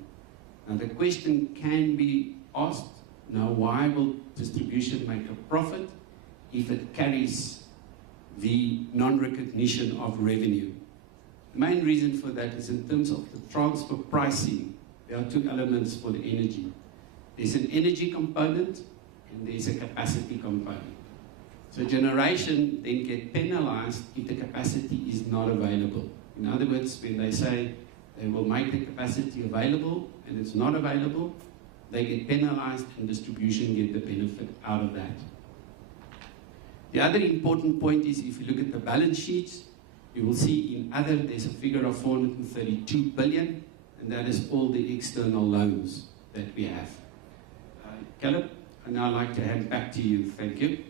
Now the question can be asked, now why will distribution make a profit if it carries the non-recognition of revenue? The main reason for that is in terms of the transfer pricing. There are two elements for the energy. There's an energy component and there's a capacity component. So generation then get penalized if the capacity is not available. In other words, when they say they will make the capacity available and it's not available, they get penalized and distribution get the benefit out of that. The other important point is if you look at the balance sheets, you will see in other there's a figure of 432 billion, and that is all the external loans that we have. Caleb, I'd now like to hand back to you. Thank you.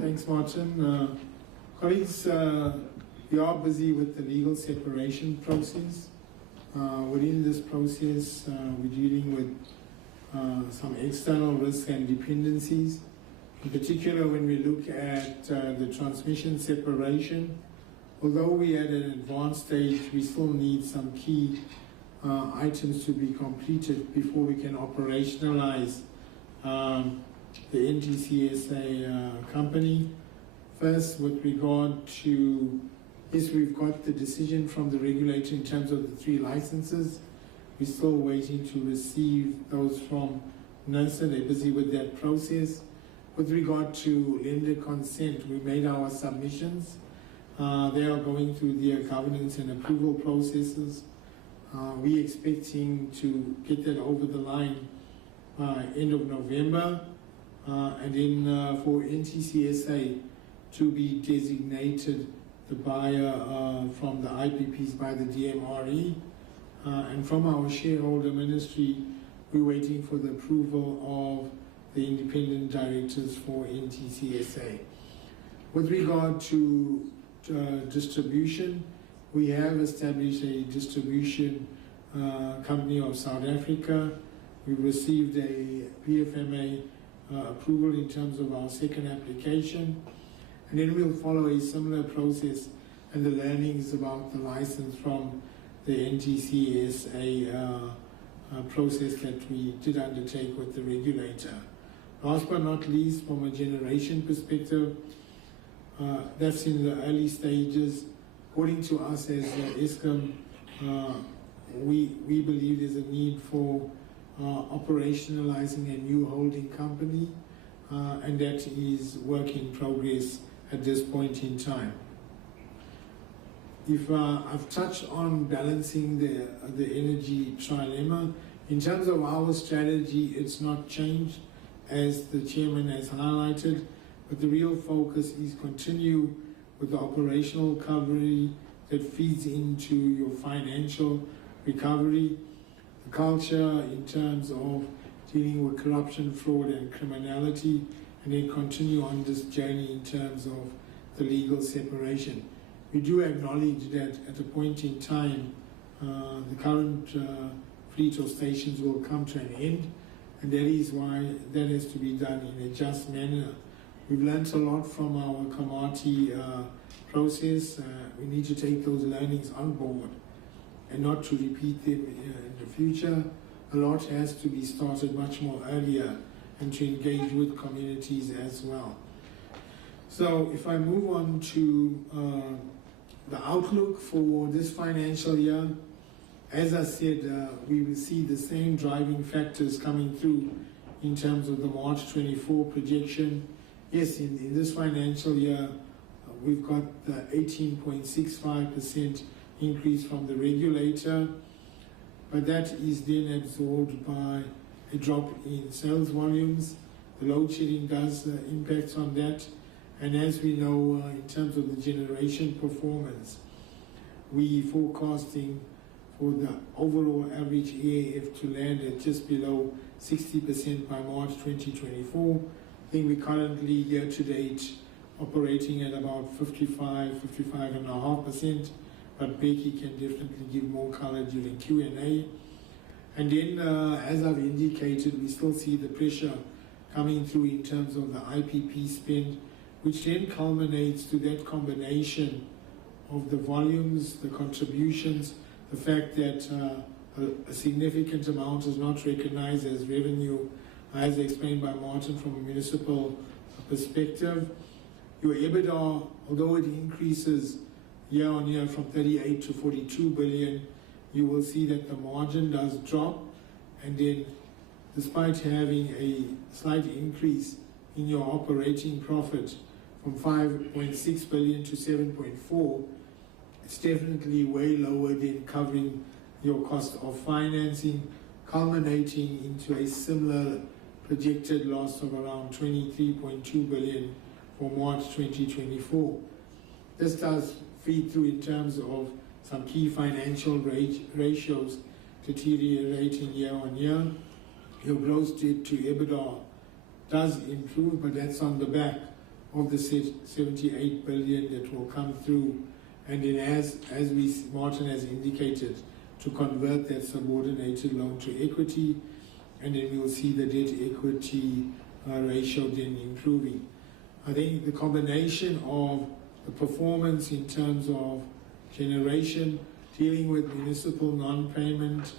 Thanks, Martin. Colleagues, we are busy with the legal separation process. Within this process, we're dealing with some external risks and dependencies. In particular, when we look at the transmission separation, although we are at an advanced stage, we still need some key items to be completed before we can operationalize the NTCSA company. First, with regard to, yes, we've got the decision from the regulator in terms of the 3 licenses. We're still waiting to receive those from NERSA. They're busy with that process. With regard to lender consent, we made our submissions. They are going through their governance and approval processes. We're expecting to get that over the line by end of November. And then for NTCSA to be designated the buyer from the IPPs by the DMRE. And from our shareholder ministry, we're waiting for the approval of the independent directors for NTCSA. With regard to distribution, we have established a distribution company of South Africa. We received a PFMA approval in terms of our second application. And then we'll follow a similar process and the learnings about the license from the NTCSA process that we did undertake with the regulator. Last but not least, from a generation perspective, that's in the early stages. According to us as Eskom, we believe there's a need for operationalizing a new holding company, and that is work in progress at this point in time. If I've touched on balancing the energy trilemma, in terms of our strategy, it's not changed, as the chairman has highlighted, but the real focus is continue with the operational recovery that feeds into your financial recovery, the culture in terms of dealing with corruption, fraud and criminality, and then continue on this journey in terms of the legal separation. We do acknowledge that at a point in time, the current fleet of stations will come to an end, and that is why that has to be done in a just manner. We've learned a lot from our Kamati process. We need to take those learnings on board and not to repeat them in the future. A lot has to be started much more earlier and to engage with communities as well. So if I move on to the outlook for this financial year, as I said, we will see the same driving factors coming through in terms of the March 24 projection. Yes, in this financial year, we've got the 18.65% increase from the regulator, but that is then absorbed by a drop in sales volumes. The load shedding does impact on that, and as we know, in terms of the generation performance, we forecasting for the overall average EAF to land at just below 60% by March 2024. I think we're currently year to date operating at about 55.5%, but Becky can definitely give more color during Q&A. And then, as I've indicated, we still see the pressure coming through in terms of the IPP spend, which then culminates to that combination of the volumes, the contributions, the fact that a significant amount is not recognized as revenue, as explained by Martin from a municipal perspective. Your EBITDA, although it increases year on year from 38 to 42 billion, you will see that the margin does drop, and then despite having a slight increase in your operating profit from 5.6 billion to 7.4, it's definitely way lower than covering your cost of financing, culminating into a similar projected loss of around 23.2 billion for March 2024. This does feed through in terms of some key financial ratios deteriorating year on year. Your gross debt to EBITDA does improve, but that's on the back of the 78 billion that will come through. And then as Martin has indicated, to convert that subordinated loan to equity, and then we will see the debt equity ratio then improving. I think the combination of the performance in terms of generation, dealing with municipal non-payment,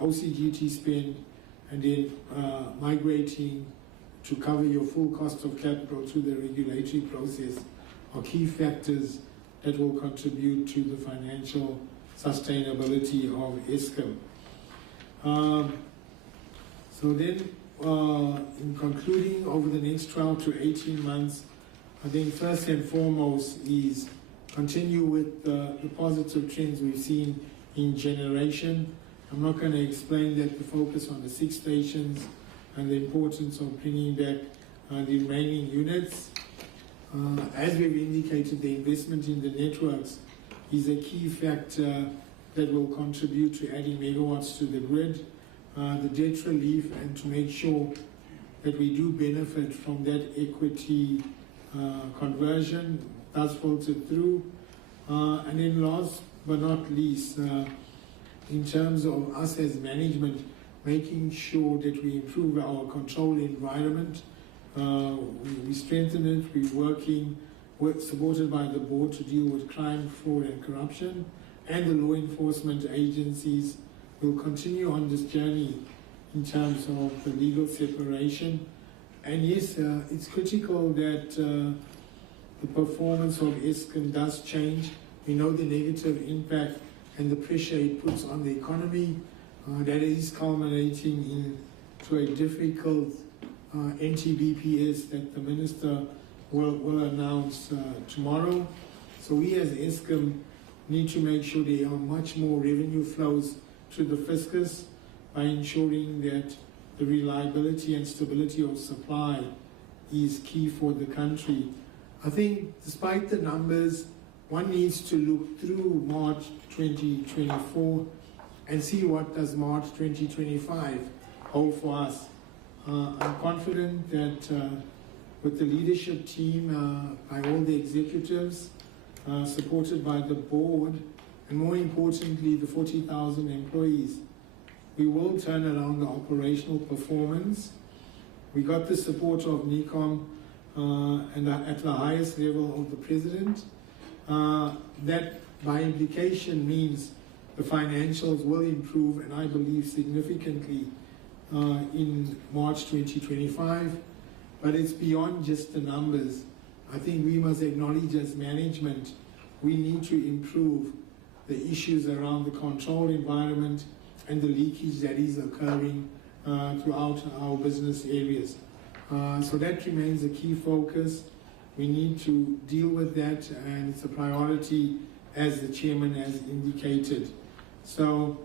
OCGT spend, and then migrating to cover your full cost of capital through the regulatory process are key factors that will contribute to the financial sustainability of Eskom. So then, in concluding, over the next 12 to 18 months, I think first and foremost is continue with the positive trends we've seen in generation. I'm not going to explain that, the focus on the 6 stations and the importance of bringing back the remaining units. As we've indicated, the investment in the networks is a key factor that will contribute to adding megawatts to the grid, the debt relief, and to make sure that we do benefit from that equity conversion does filter through. And then last but not least, in terms of us as management, making sure that we improve our control environment. We strengthen it. We're working supported by the board to deal with crime, fraud and corruption, and the law enforcement agencies will continue on this journey in terms of the legal separation. And yes, it's critical that the performance of Eskom does change. We know the negative impact and the pressure it puts on the economy. that is culminating into a difficult NTBPS that the Minister will announce tomorrow. So we as Eskom need to make sure there are much more revenue flows to the fiscus by ensuring that the reliability and stability of supply is key for the country. I think despite the numbers, one needs to look through March 2024 and see what does March 2025 hold for us. I'm confident that with the leadership team, by all the executives, supported by the board, and more importantly, the 40,000 employees, we will turn around the operational performance. We got the support of NECOM and at the highest level of the President. That by implication means the financials will improve, and I believe significantly in March 2025. But it's beyond just the numbers. I think we must acknowledge as management, we need to improve the issues around the control environment and the leakage that is occurring throughout our business areas. So that remains a key focus. We need to deal with that, and it's a priority as the chairman has indicated. So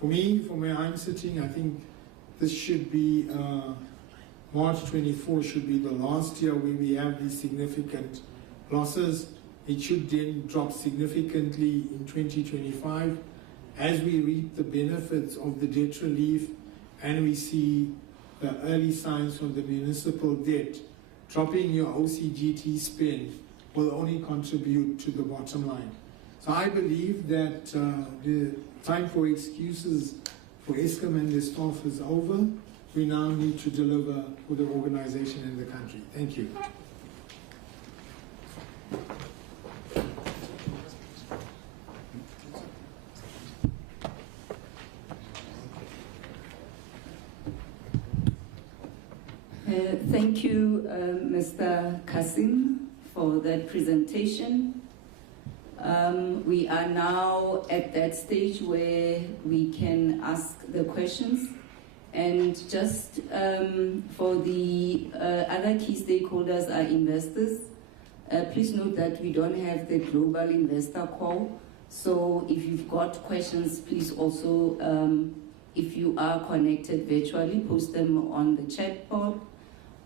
for me, from where I'm sitting, I think this should be, March 24 should be the last year where we have these significant losses. It should then drop significantly in 2025 as we reap the benefits of the debt relief and we see the early signs from the municipal debt. Dropping your OCGT spend will only contribute to the bottom line. So I believe that the time for excuses for Eskom and the staff is over. We now need to deliver for the organization and the country. Thank you. Thank you, Mr. Kasim, for that presentation. We are now at that stage where we can ask the questions. And just for the other key stakeholders are investors. Please note that we don't have the global investor call. So if you've got questions, please also, if you are connected virtually, post them on the chat board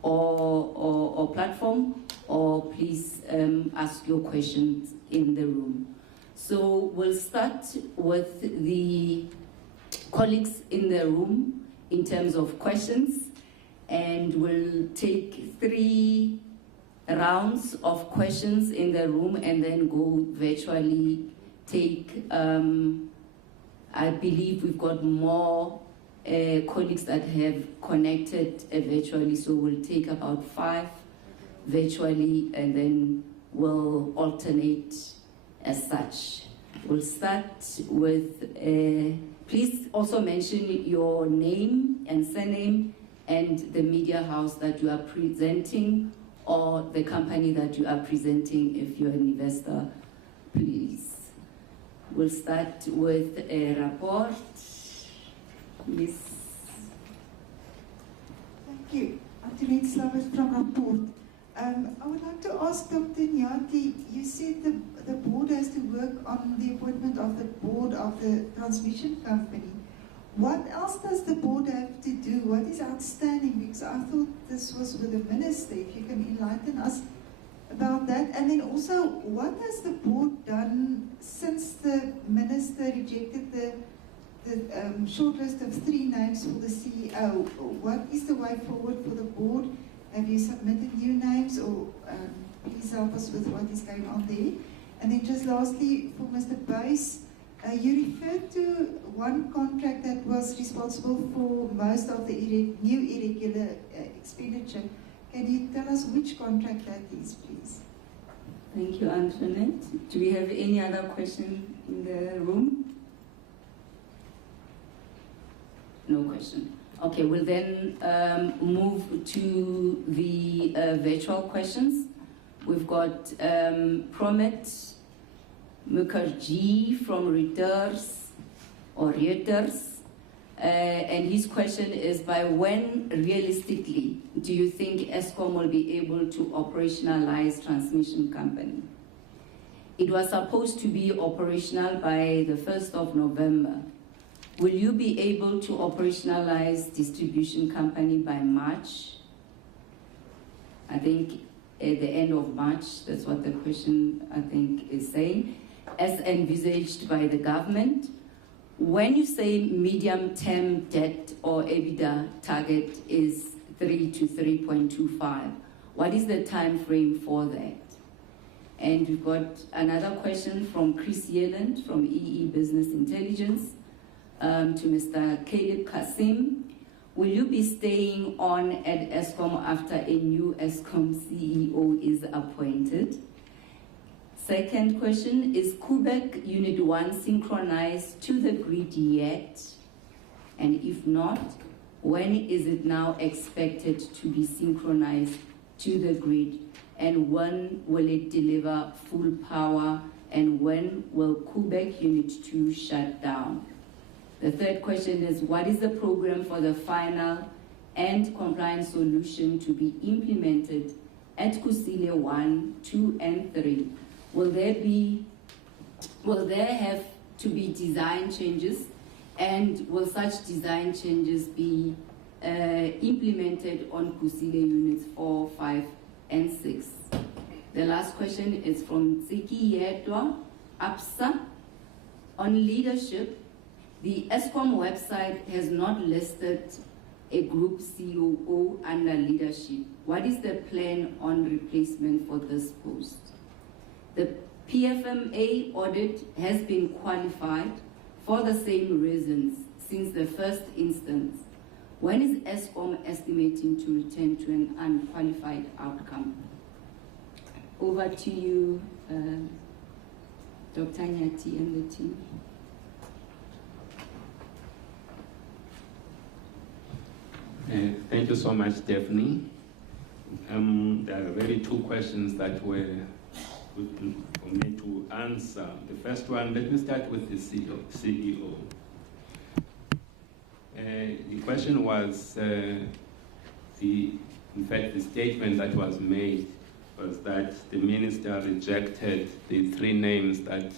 or platform, or please ask your questions in the room. So we'll start with the colleagues in the room in terms of questions, and we'll take 3 rounds of questions in the room and then go virtually take, I believe we've got more colleagues that have connected virtually, so we'll take about 5 virtually and then we'll alternate as such. We'll start with, please also mention your name and surname and the media house that you are presenting or the company that you are presenting if you're an investor, please. We'll start with a report. Yes. Thank you. Antoinette Slavers from Rapport. I would like to ask Dr. Nyati, you said the board has to work on the appointment of the board of the transmission company. What else does the board have to do? What is outstanding? Because I thought this was with the minister. If you can enlighten us about that. And then also, what has the board done since the minister rejected the shortlist of 3 names for the CEO? What is the way forward for the board? Have you submitted new names, or please help us with what is going on there? And then just lastly, for Mr. Buys, you referred to one contract that was responsible for most of the new irregular expenditure. Can you tell us which contract that is, please? Thank you, Antoinette. Do we have any other question in the room? No question. Okay, we'll then move to the virtual questions. We've got Promet Mukherjee from Reuters. And his question is, by when realistically do you think Eskom will be able to operationalize transmission company? It was supposed to be operational by the 1st of November. Will you be able to operationalize distribution company by March? I think at the end of March, that's what the question, I think, is saying, as envisaged by the government. When you say medium-term debt or EBITDA target is 3 to 3.25, what is the time frame for that? And we've got another question from Chris Yelland from EE Business Intelligence to Mr. Caleb Kasim. Will you be staying on at Eskom after a new Eskom CEO is appointed? Second question, is Quebec Unit 1 synchronized to the grid yet? And if not, when is it now expected to be synchronized to the grid? And when will it deliver full power? And when will Quebec Unit 2 shut down? The third question is, what is the program for the final and compliant solution to be implemented at Kusile 1, 2, and 3? Will there have to be design changes, and will such design changes be implemented on Kusile units 4, 5, and 6? The last question is from Tsiki Yedwa, APSA. On leadership, the Eskom website has not listed a group COO under leadership. What is the plan on replacement for this post? The PFMA audit has been qualified for the same reasons since the first instance. When is Eskom estimating to return to an unqualified outcome? Over to you, Dr. Nyati and the team. Thank you so much, Daphne. There are really two questions that were for me to answer. The first one, let me start with the CEO. The question was, in fact, the statement that was made was that the minister rejected the 3 names that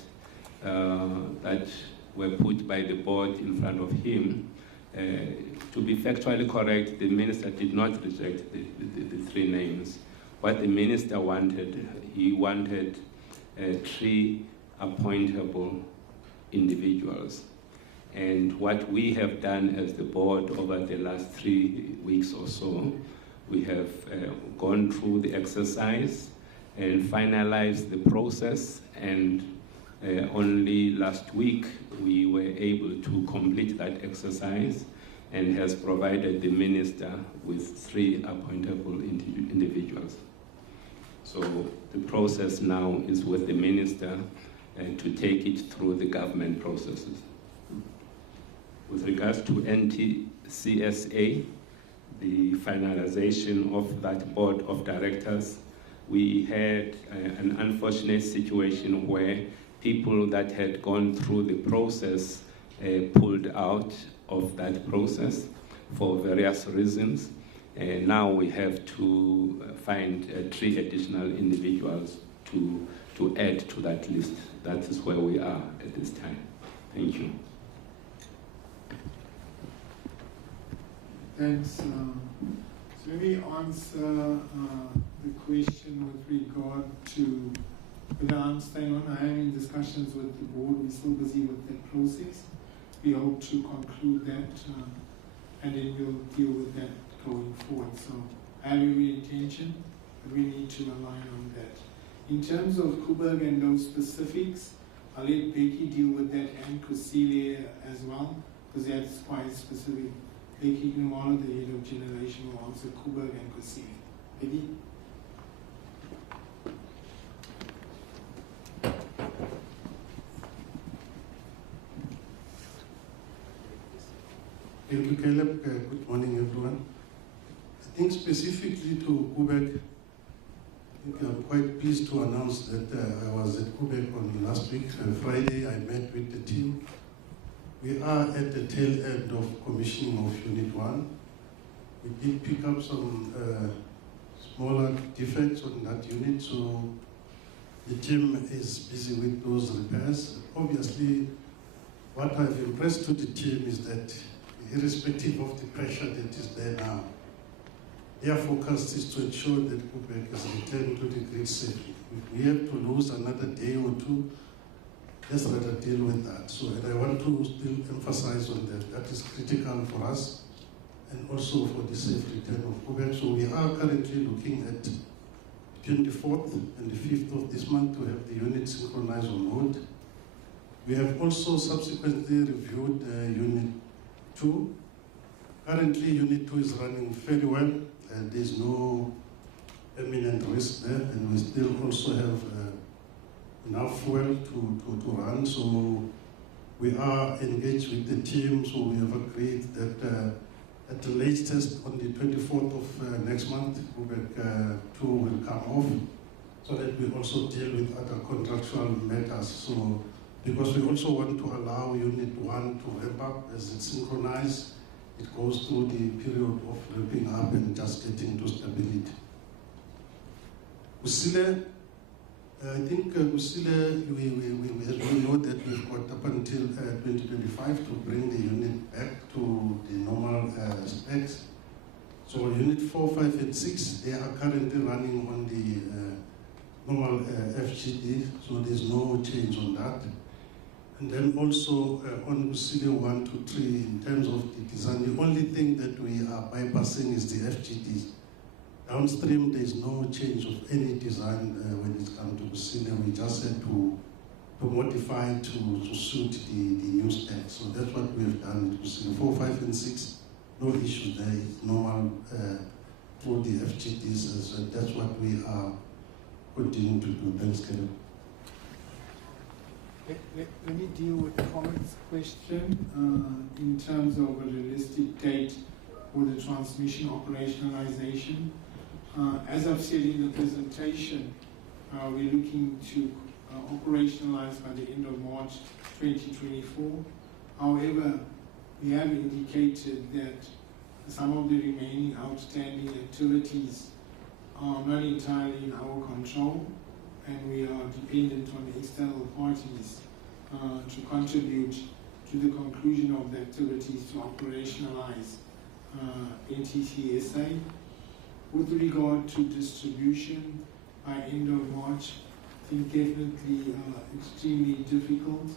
were put by the board in front of him. To be factually correct, the minister did not reject the 3 names. What the minister wanted, he wanted 3 appointable individuals. And what we have done as the board over the last 3 weeks or so, we have gone through the exercise and finalized the process, and only last week we were able to complete that exercise and has provided the minister with 3 appointable individuals. So the process now is with the minister to take it through the government processes. With regards to NTCSA, the finalization of that board of directors, we had an unfortunate situation where people that had gone through the process pulled out of that process for various reasons. And now we have to find 3 additional individuals to add to that list. That is where we are at this time. Thank you. Thanks. So let me answer the question with regard to whether I'm staying on. I am in discussions with the board. We're still busy with that process. We hope to conclude that, and then we'll deal with that going forward. So I have every intention, but we need to align on that. In terms of Kuberg and those specifics, I'll let Becky deal with that, and Kusile as well, because that's quite specific. Becky Numala, the head of generation, will answer Kuberg and Kusile. Becky? Thank you, Caleb. Good morning, everyone. I think specifically to Quebec, I'm quite pleased to announce that I was at Quebec on last week. On Friday, I met with the team. We are at the tail end of commissioning of Unit 1. We did pick up some smaller defects on that unit, so the team is busy with those repairs. Obviously, what I've impressed to the team is that irrespective of the pressure that is there now, their focus is to ensure that Quebec is returned to the grid safely. If we have to lose another day or two, let's rather deal with that. So, and I want to still emphasize on that. That is critical for us and also for the safe return of Quebec. So we are currently looking at between the 4th and the 5th of this month to have the unit synchronized on mode. We have also subsequently reviewed Unit 2. Currently, Unit 2 is running very well. There's no imminent risk there, and we still also have enough fuel to run. So we are engaged with the team, so we have agreed that at the latest on the 24th of next month, Quebec 2 will come off, so that we also deal with other contractual matters. So, because we also want to allow Unit 1 to ramp up as it's synchronized, it goes through the period of ramping up and just getting to stability. Usile, I think Usile, we know that we've got up until 2025 to bring the unit back to the normal specs. So Unit 4, 5, and 6, they are currently running on the normal FGD, so there's no change on that. And then also on Usile 1 to 3, in terms of the design, the only thing that we are bypassing is the FGD. Downstream, there's no change of any design when it comes to Usile. We just had to modify to suit the new specs. So that's what we have done with Usile 4, 5, and 6. No issues there. It's normal for the FGDs. So that's what we are continuing to do. Thanks, Caleb. Let me deal with Colin's question in terms of a realistic date for the transmission operationalization. As I've said in the presentation, we're looking to operationalize by the end of March 2024. However, we have indicated that some of the remaining outstanding activities are not entirely in our control, and we are dependent on external parties to contribute to the conclusion of the activities to operationalize NTCSA. With regard to distribution, by end of March, I think definitely extremely difficult.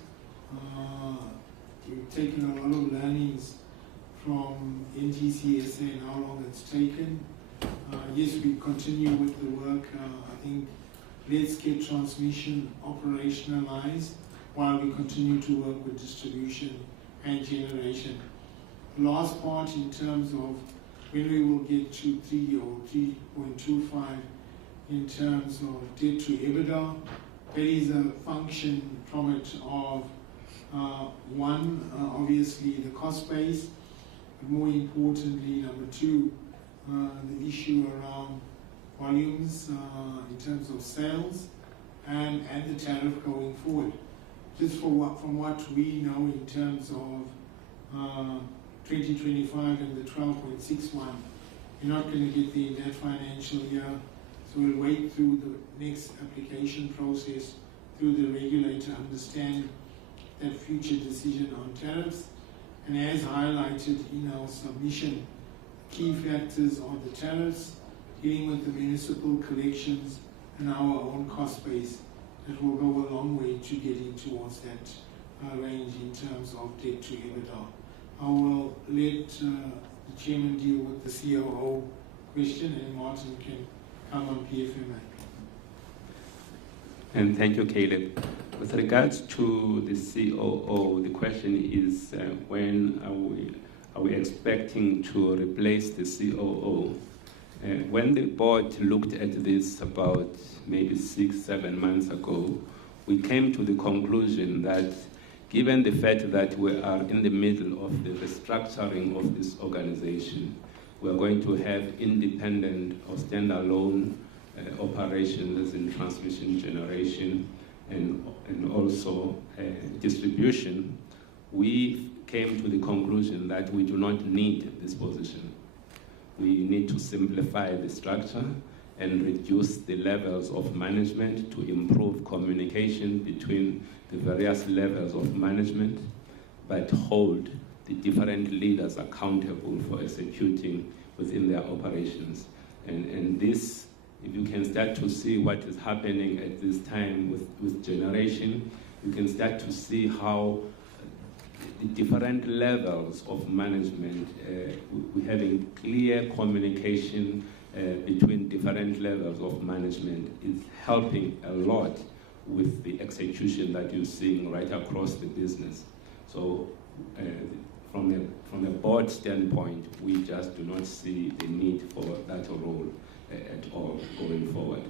We've taken a lot of learnings from NTCSA and how long it's taken. Yes, we continue with the work. I think let's get transmission operationalized while we continue to work with distribution and generation. Last part in terms of when we will get to 3 or 3.25 in terms of debt to EBITDA, that is a function from it of one, obviously the cost base, but more importantly, number two, the issue around volumes in terms of sales and the tariff going forward. Just from what we know in terms of 2025 and the 12.61, you're not going to get there in that financial year. So we'll wait through the next application process, through the regulator, understand that future decision on tariffs. And as highlighted in our submission, key factors are the tariffs, dealing with the municipal collections, and our own cost base. That will go a long way to getting towards that range in terms of debt to EBITDA. I will let the chairman deal with the COO question, and Martin can come on PFMA. And thank you, Caleb. With regards to the COO, the question is when are we expecting to replace the COO? When the board looked at this about maybe 6-7 months ago, we came to the conclusion that given the fact that we are in the middle of the restructuring of this organization, we are going to have independent or standalone operations in transmission generation and also distribution. We came to the conclusion that we do not need this position. We need to simplify the structure and reduce the levels of management to improve communication between the various levels of management, but hold the different leaders accountable for executing within their operations. And this, if you can start to see what is happening at this time with generation, you can start to see how the different levels of management, we're having clear communication between different levels of management is helping a lot with the execution that you're seeing right across the business. So from a board standpoint, we just do not see the need for that role at all going forward.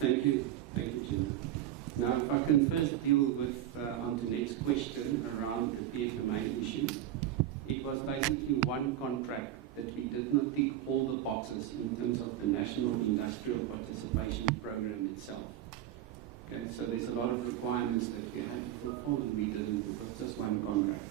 Thank you, Jim. Now, if I can first deal with Antoinette's question around the PFMA issue. It was basically one contract that we did not tick all the boxes in terms of the National Industrial Participation Program itself. Okay, so there's a lot of requirements that we had to fulfill and we didn't. It was just one contract.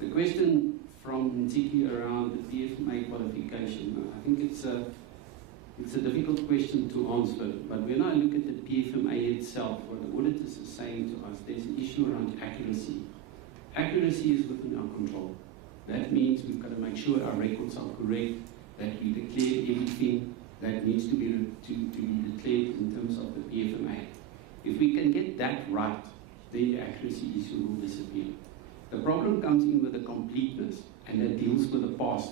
The question from Nziki around the PFMA qualification, I think it's a difficult question to answer, but when I look at the PFMA itself, what the auditors are saying to us, there's an issue around accuracy. Accuracy is within our control. That means we've got to make sure our records are correct, that we declare everything that needs to be declared in terms of the PFMA. If we can get that right, then the accuracy issue will disappear. The problem comes in with the completeness, and that deals with the past.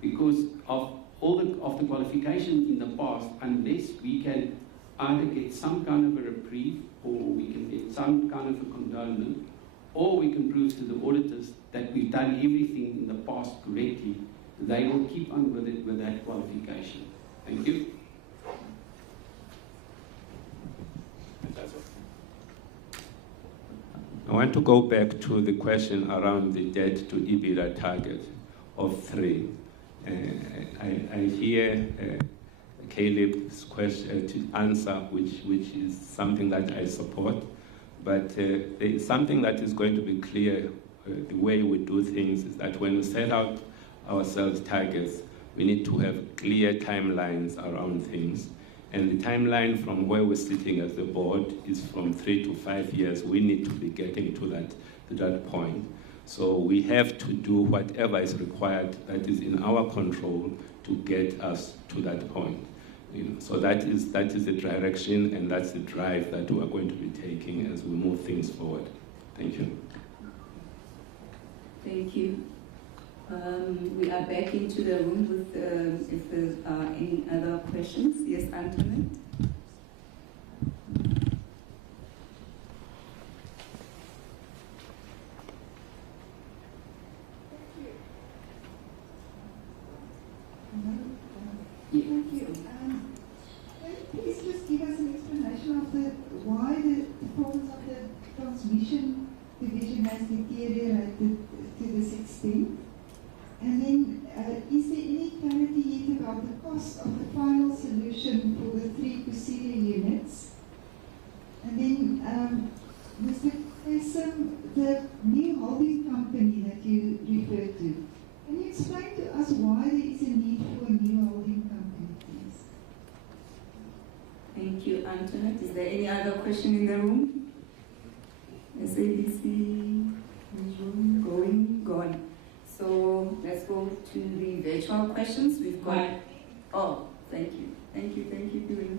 Because of all the qualification in the past, unless we can either get some kind of a reprieve, or we can get some kind of a condonment, or we can prove to the auditors that we've done everything in the past correctly, they will keep on with it with that qualification. Thank you. I want to go back to the question around the debt to EBITDA target of 3. I hear Caleb's question to answer, which is something that I support, but there is something that is going to be clear. The way we do things is that when we set out ourselves targets, we need to have clear timelines around things. And the timeline from where we're sitting as the board is from 3 to 5 years. We need to be getting to that point. So we have to do whatever is required that is in our control to get us to that point. So that is the direction, and that's the drive that we are going to be taking as we move things forward. Thank you. Thank you. We are back into the room with if there are any other questions. Yes, Antoinette. Thank you. Please just give us an explanation of why the performance of the transmission division has deteriorated to this extent. And then, is there any clarity yet about the cost of the final solution for the 3 Kusile units? And then, Mr. Eskom, the new holding company that you referred to, can you explain to us why there is a need for a new holding company, please? Thank you, Antoinette. Is there any other question in the room? SABC, gone. So let's go to the virtual questions. We've got. Oh, thank you, Dewey.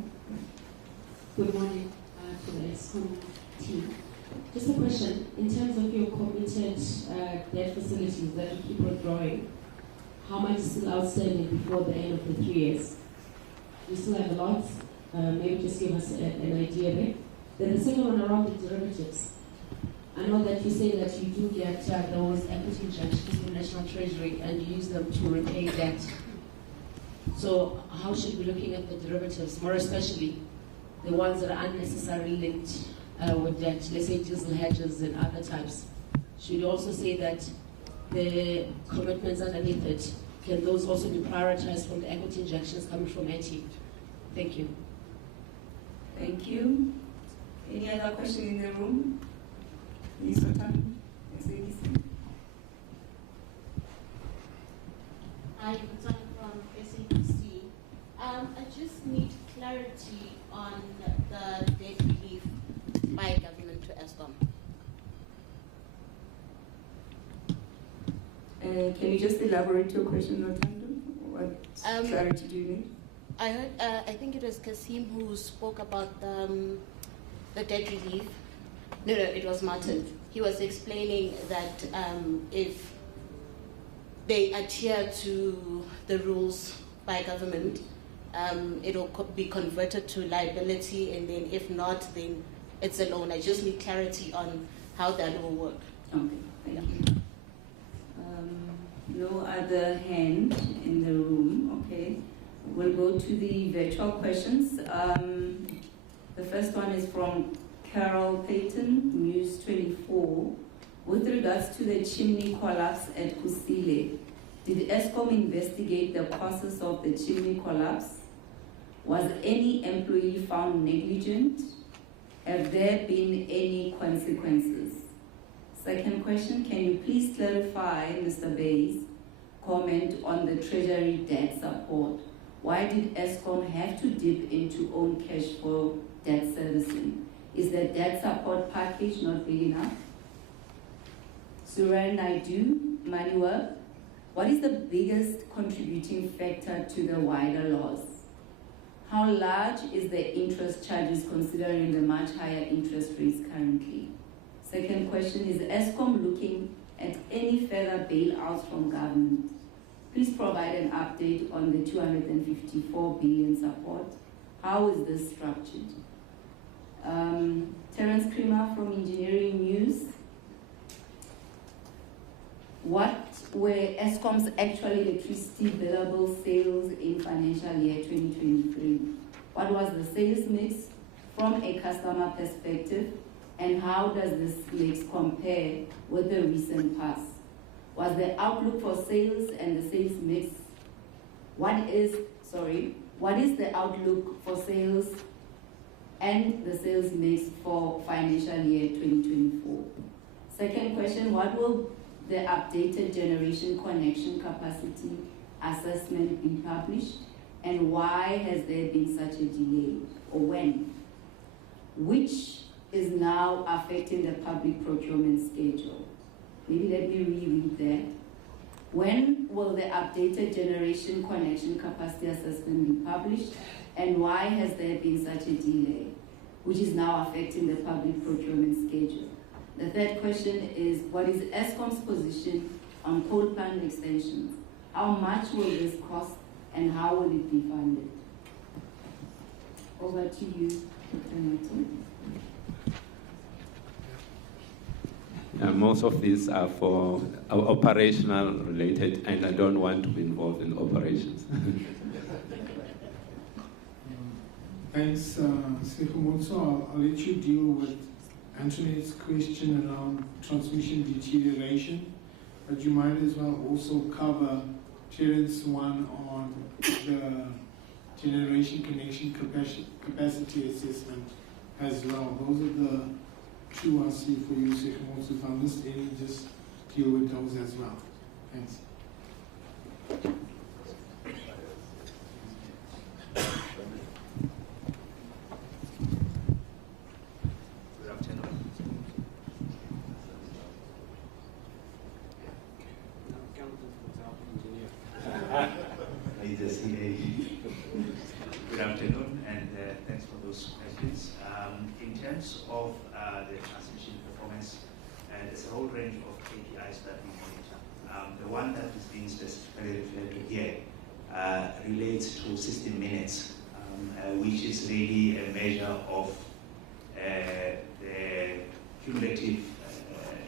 Good morning to the Eskom team. Just a question, in terms of your committed debt facilities that you keep on drawing, how much is still outstanding before the end of the 3 years? You still have a lot, maybe just give us an idea there. Then the second one around the derivatives. I know that you say that you do get those equity injections from National Treasury and you use them to repay debt. So how should we be looking at the derivatives, more especially the ones that are unnecessarily linked with debt, let's say diesel hedges and other types? Should you also say that the commitments underneath it, can those also be prioritized from the equity injections coming from AT? Thank you. Thank you. Any other question in the room? Ms. Otan, SABC. Hi, Otan from SABC. I just need clarity on the debt relief by government to Eskom. Can you just elaborate your question, Otan? What clarity do you need? I heard, I think it was Kasim who spoke about the debt relief. No, it was Martin. He was explaining that if they adhere to the rules by government, it'll be converted to liability, and then if not, then it's a loan. I just need clarity on how that will work. Okay, thank you. No other hand in the room, okay. We'll go to the virtual questions. The first one is from Carol Payton, News 24. With regards to the chimney collapse at Kusile, did Eskom investigate the causes of the chimney collapse? Was any employee found negligent? Have there been any consequences? Second question, can you please clarify Mr. Bay's comment on the Treasury debt support? Why did Eskom have to dip into own cash for debt servicing? Is the debt support package not big enough? Suren Naidu, Manuel, what is the biggest contributing factor to the wider loss? How large is the interest charges considering the much higher interest rates currently? Second question, is Eskom looking at any further bailouts from government? Please provide an update on the 254 billion support. How is this structured? Terence Creamer from Engineering News. What were Eskom's actual electricity billable sales in financial year 2023? What was the sales mix from a customer perspective, and how does this mix compare with the recent past? Was the outlook for sales and the sales mix? What is the outlook for sales and the sales mix for financial year 2024? Second question, what will the updated generation connection capacity assessment be published, and why has there been such a delay, or when? Which is now affecting the public procurement schedule? Maybe let me reread that. When will the updated generation connection capacity assessment be published, and why has there been such a delay, which is now affecting the public procurement schedule? The third question is, what is Eskom's position on coal plant extensions? How much will this cost, and how will it be funded? Over to you, Dr. Martin. Most of these are for operational related, and I don't want to be involved in operations. Thanks, Sekhumotso. I'll let you deal with Antoinette's question around transmission deterioration, but you might as well also cover Terence one on the generation connection capacity assessment as well. Those are the two I see for you, Sekhumotso. If I missed any, just deal with those as well. Thanks. Good afternoon, and thanks for those questions. In terms of the transmission performance, there's a whole range of KPIs that we monitor. The one that is being specifically referred to here relates to system minutes, which is really a measure of the cumulative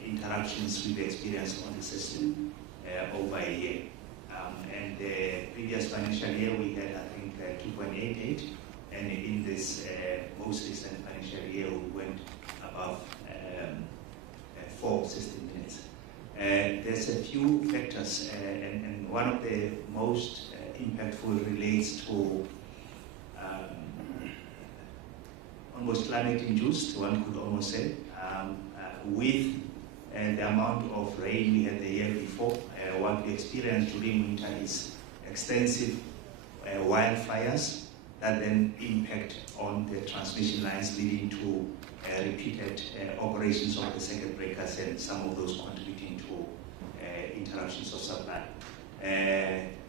interactions we've experienced on the system over a year. And the previous financial year we had, I think, 2.88, and in this most recent financial year we went above 4 system minutes. There's a few factors, and one of the most impactful relates to on almost climate-induced, one could almost say, with the amount of rain we had the year before. What we experienced during winter is extensive wildfires that then impact on the transmission lines, leading to repeated operations of the circuit breakers, and some of those contributing to interruptions of supply.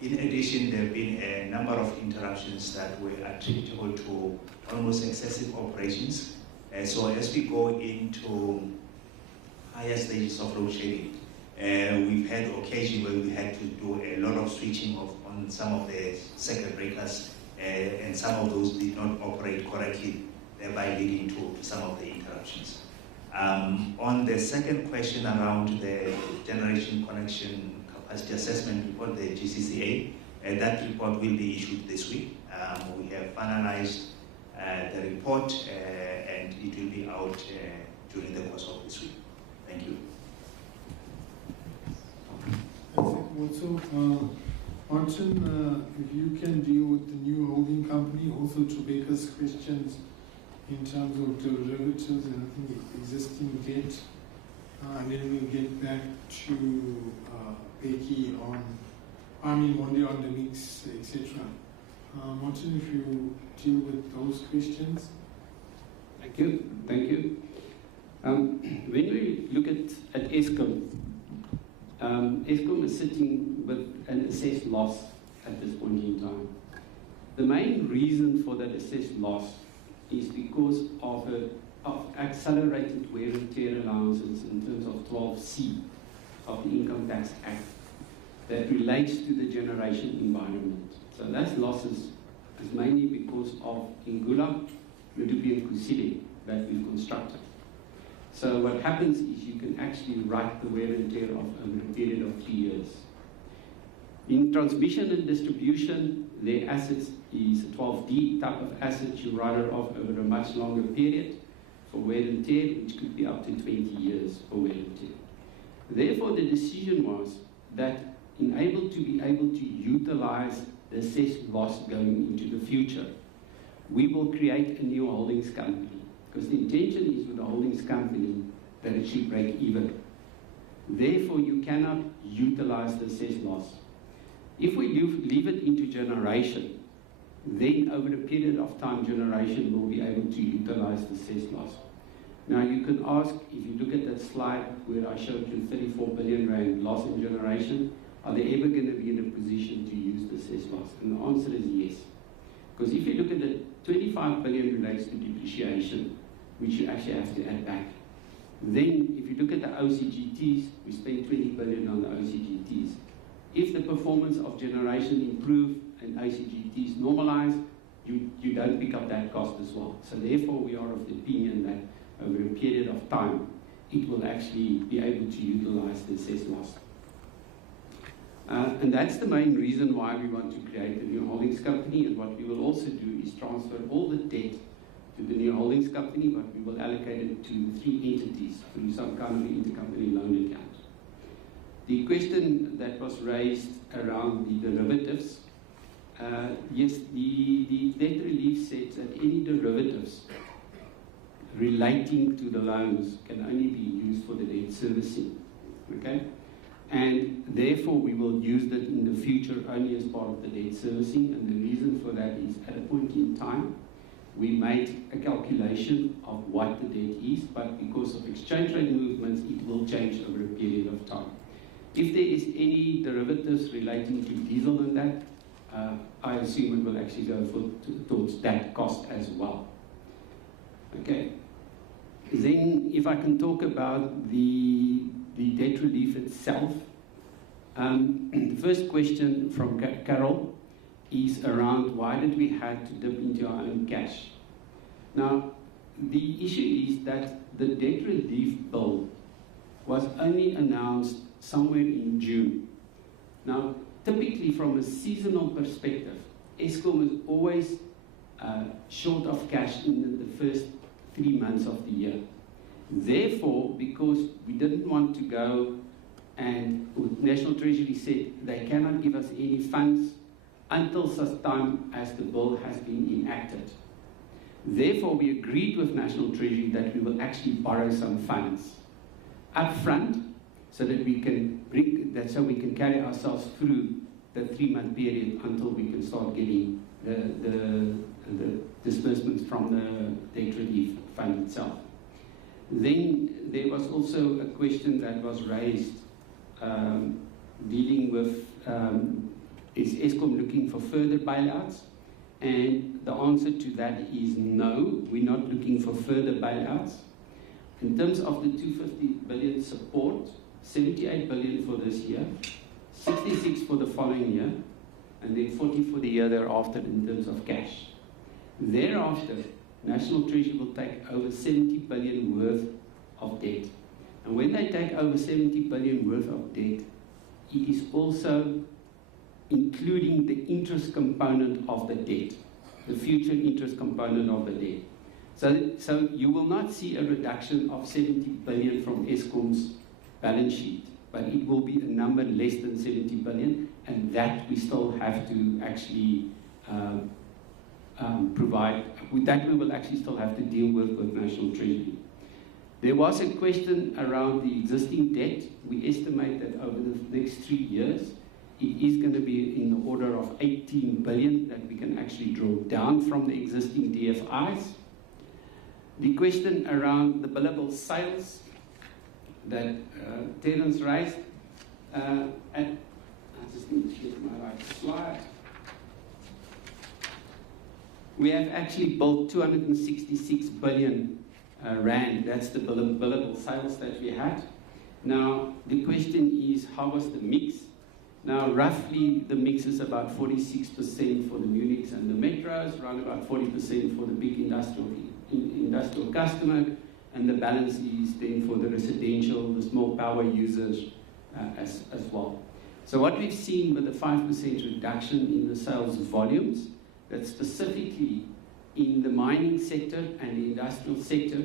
In addition, there have been a number of interruptions that were attributable to almost excessive operations. So as we go into higher stages of load shedding, we've had occasion where we had to do a lot of switching on some of the circuit breakers, and some of those did not operate correctly, thereby leading to some of the interruptions. On the second question around the generation connection capacity assessment report, the GCCA, that report will be issued this week. We have finalized the report, and it will be out during the course of this week. Thank you. Also, Martin, if you can deal with the new holding company, also Rebecca's questions in terms of derivatives and I think existing debt, and then we'll get back to Becky Monday on the mix, etc. Martin, if you deal with those questions. Thank you. Thank you. When we look at Eskom, Eskom is sitting with an assessed loss at this point in time. The main reason for that assessed loss is because of accelerated wear and tear allowances in terms of 12C of the Income Tax Act that relates to the generation environment. So those losses is mainly because of Ingula, Medupi and Kusile that we've constructed. So what happens is you can actually write the wear and tear of over a period of 3 years. In transmission and distribution, their assets is a 12D type of asset. You write it off over a much longer period for wear and tear, which could be up to 20 years for wear and tear. Therefore, the decision was that to be able to utilize the assessed loss going into the future, we will create a new holdings company. Because the intention is with the holdings company that it should break even. Therefore, you cannot utilize the assessed loss. If we leave it into generation, then over a period of time, generation will be able to utilize the assessed loss. Now, you can ask, if you look at that slide where I showed you 34 billion rand loss in generation, are they ever going to be in a position to use the assessed loss? And the answer is yes. Because if you look at the 25 billion relates to depreciation, which you actually have to add back. Then, if you look at the OCGTs, we spend 20 billion on the OCGTs. If the performance of generation improve and OCGTs normalize, you don't pick up that cost as well. So therefore, we are of the opinion that over a period of time, it will actually be able to utilize the assessed loss. And that's the main reason why we want to create a new holdings company. And what we will also do is transfer all the debt to the new holdings company, but we will allocate it to 3 entities through some kind of intercompany loan account. The question that was raised around the derivatives, yes, the debt relief says that any derivatives relating to the loans can only be used for the debt servicing. Okay? And therefore, we will use that in the future only as part of the debt servicing. And the reason for that is at a point in time, we made a calculation of what the debt is, but because of exchange rate movements, it will change over a period of time. If there is any derivatives relating to diesel and that, I assume it will actually go towards that cost as well. Okay. Then, if I can talk about the debt relief itself, the first question from Carol is around why did we have to dip into our own cash? Now, the issue is that the debt relief bill was only announced somewhere in June. Now, typically from a seasonal perspective, Eskom is always short of cash in the first 3 months of the year. Therefore, because we didn't want to go and National Treasury said they cannot give us any funds until such time as the bill has been enacted. Therefore, we agreed with National Treasury that we will actually borrow some funds up front so that we can so we can carry ourselves through the 3-month period until we can start getting the disbursements from the debt relief fund itself. Then there was also a question that was raised dealing with is Eskom looking for further bailouts? And the answer to that is no, we're not looking for further bailouts. In terms of the 250 billion support, 78 billion for this year, 66 for the following year, and then 40 for the year thereafter in terms of cash. Thereafter, National Treasury will take over 70 billion worth of debt. And when they take over 70 billion worth of debt, it is also including the interest component of the debt, the future interest component of the debt. So you will not see a reduction of 70 billion from Eskom's balance sheet, but it will be a number less than 70 billion, and that we still have to actually provide, that we will actually still have to deal with National Treasury. There was a question around the existing debt. We estimate that over the next 3 years, it is going to be in the order of 18 billion that we can actually draw down from the existing DFIs. The question around the billable sales that Terence raised, and I just need to get my right slide. We have actually built 266 billion rand. That's the billable sales that we had. Now, the question is, how was the mix? Now, roughly, the mix is about 46% for the Munichs and the Metros, around about 40% for the big industrial customer, and the balance is then for the residential, the small power users as well. So what we've seen with the 5% reduction in the sales volumes, that specifically in the mining sector and the industrial sector,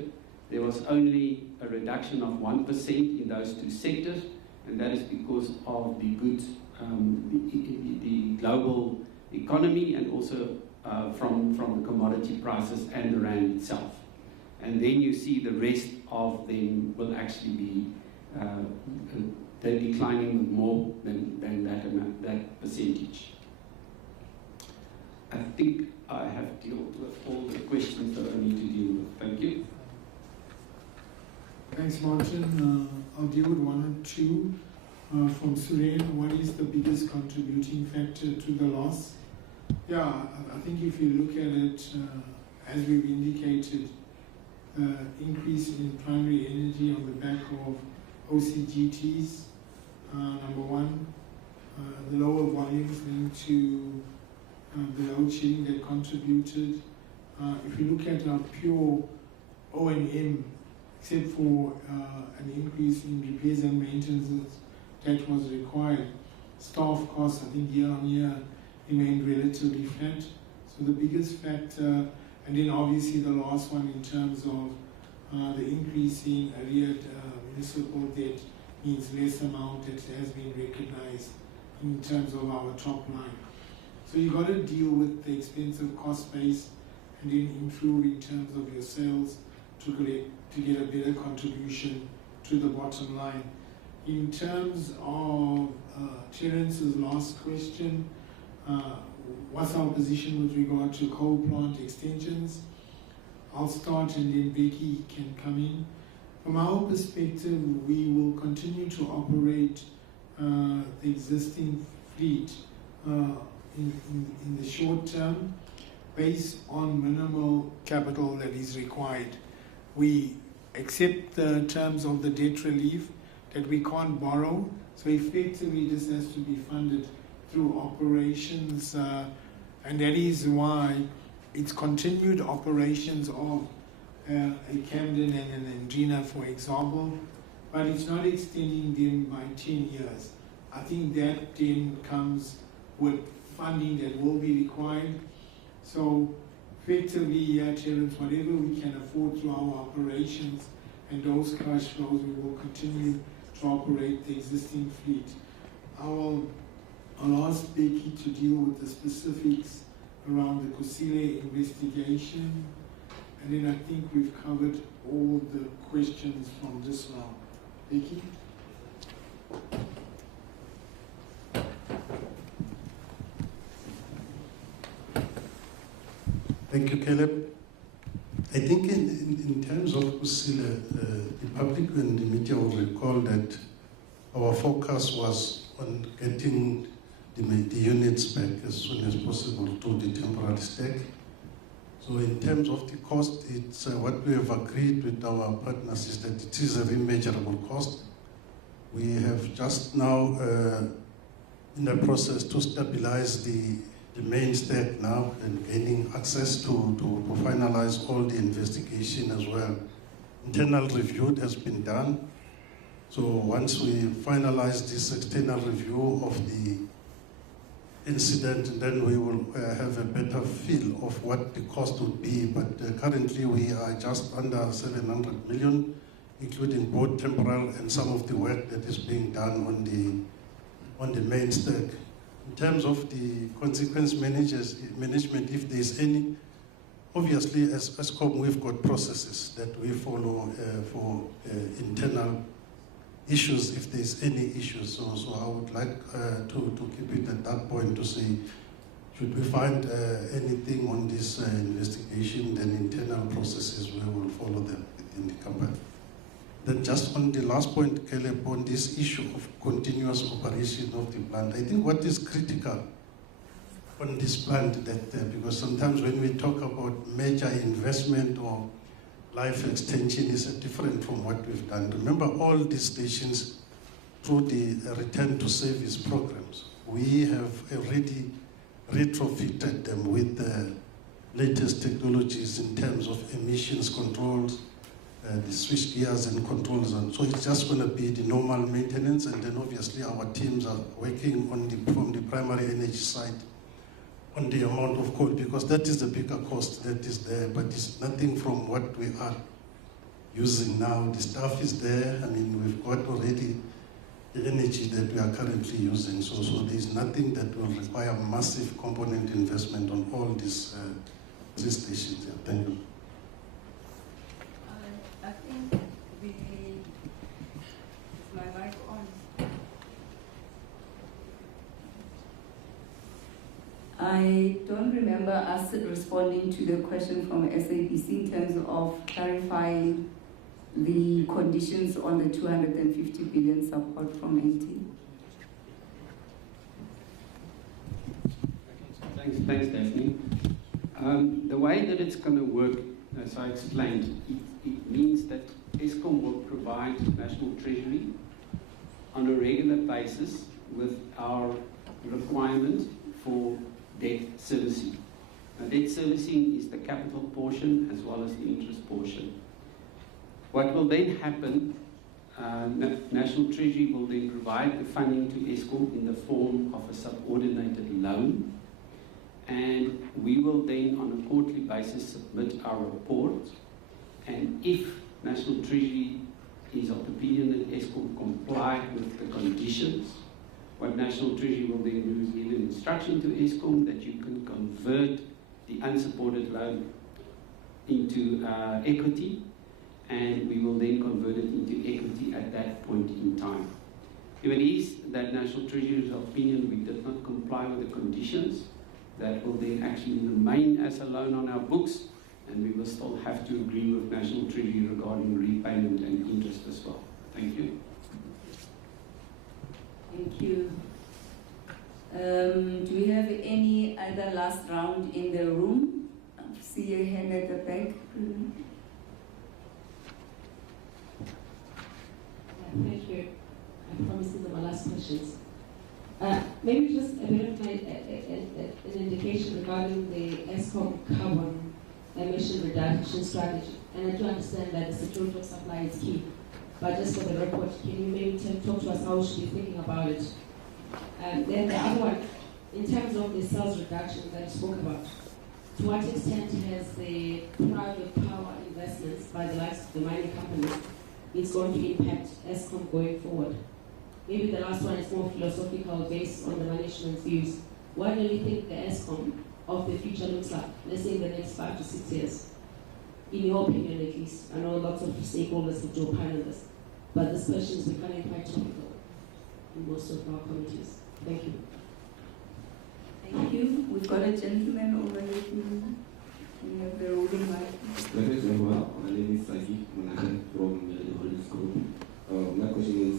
there was only a reduction of 1% in those two sectors, and that is because of the good, the global economy, and also from the commodity prices and the rand itself. And then you see the rest of them will actually be they're declining more than that percentage. I think I have dealt with all the questions that I need to deal with. Thank you. Thanks, Martin. I'll deal with one or two. From Suren, what is the biggest contributing factor to the loss? Yeah, I think if you look at it, as we've indicated, increase in primary energy on the back of OCGTs, number one, the lower volumes linked to the load shedding that contributed. If you look at our pure O&M, except for an increase in repairs and maintenance that was required, staff costs, I think year on year, remained relatively flat. So the biggest factor, and then obviously the last one in terms of the increasing arreared municipal debt means less amount that has been recognized in terms of our top line. So you've got to deal with the expensive cost base and then improve in terms of your sales to get a better contribution to the bottom line. In terms of Terence's last question, what's our position with regard to coal plant extensions? I'll start and then Becky can come in. From our perspective, we will continue to operate the existing fleet in the short term based on minimal capital that is required. We accept the terms of the debt relief that we can't borrow, so effectively this has to be funded through operations, and that is why it's continued operations of a Camden and an Andrina, for example, but it's not extending them by 10 years. I think that then comes with funding that will be required. So effectively, yeah, Terence, whatever we can afford through our operations and those cash flows, we will continue to operate the existing fleet. I'll ask Becky to deal with the specifics around the Kusile investigation And then I think we've covered all the questions from this round. Becky? Thank you, Caleb. I think in terms of Kusile, the public and the media will recall that our focus was on getting the units back as soon as possible to the temporary stake. So in terms of the cost, it's what we have agreed with our partners is that it is a remeasurable cost. We have just now in the process to stabilize the main stake now and gaining access to finalize all the investigation as well. Internal review has been done. So once we finalize this external review of the incident, then we will have a better feel of what the cost would be. But currently we are just under 700 million, including both temporal and some of the work that is being done on the main stake. In terms of the consequence management, if there is any, obviously as Eskom we've got processes that we follow for internal issues if there is any issues. So I would like to keep it at that point to say, should we find anything on this investigation, then internal processes we will follow them within the company. Then just on the last point, Caleb, on this issue of continuous operation of the plant, I think what is critical on this plant, that because sometimes when we talk about major investment or life extension is different from what we've done. Remember all these stations through the return to service programs, we have already retrofitted them with the latest technologies in terms of emissions controls, the switch gears and controls, and so it's just going to be the normal maintenance, and then obviously our teams are working on from the primary energy side on the amount of coal, because that is the bigger cost that is there, but it's nothing from what we are using now. The stuff is there. I mean, we've got already the energy that we are currently using, so there's nothing that will require massive component investment on all these three stations. Yeah, thank you. I think is my mic on? I don't remember us responding to the question from SABC in terms of clarifying the conditions on the 250 billion support from NT. Thanks, Daphne. The way that it's going to work, as I explained, it means that Eskom will provide National Treasury on a regular basis with our requirement for debt servicing. Now, debt servicing is the capital portion as well as the interest portion. What will then happen, National Treasury will then provide the funding to Eskom in the form of a subordinated loan, and we will then on a quarterly basis submit our report, and if National Treasury is of the opinion that Eskom comply with the conditions, what National Treasury will then do is give an instruction to Eskom that you can convert the unsupported loan into equity, and we will then convert it into equity at that point in time. If it is that National Treasury's opinion we did not comply with the conditions, that will then actually remain as a loan on our books, and we will still have to agree with National Treasury regarding repayment and interest as well. Thank you. Thank you. Do we have any other last round in the room? I see a hand at the back. Thank you. I promise these are my last questions. Maybe just a bit of an indication regarding the Eskom carbon emission reduction strategy. And I do understand that the security of supply is key. But just for the record, can you maybe talk to us how we should be thinking about it? Then the other one, in terms of the sales reduction that you spoke about, to what extent has the private power investments by the likes of the mining companies is going to impact Eskom going forward? Maybe the last one is more philosophical, based on the management's views. What do you think the Eskom of the future looks like, let's say in the next 5 to 6 years? in your opinion at least, I know lots of stakeholders have to opine on this, but this question is becoming quite topical in most of our committees. Thank you. Thank you. We've got a gentleman over here. We have the ruling mic. My name is Sagi Manahan from the Holdings Group. My question is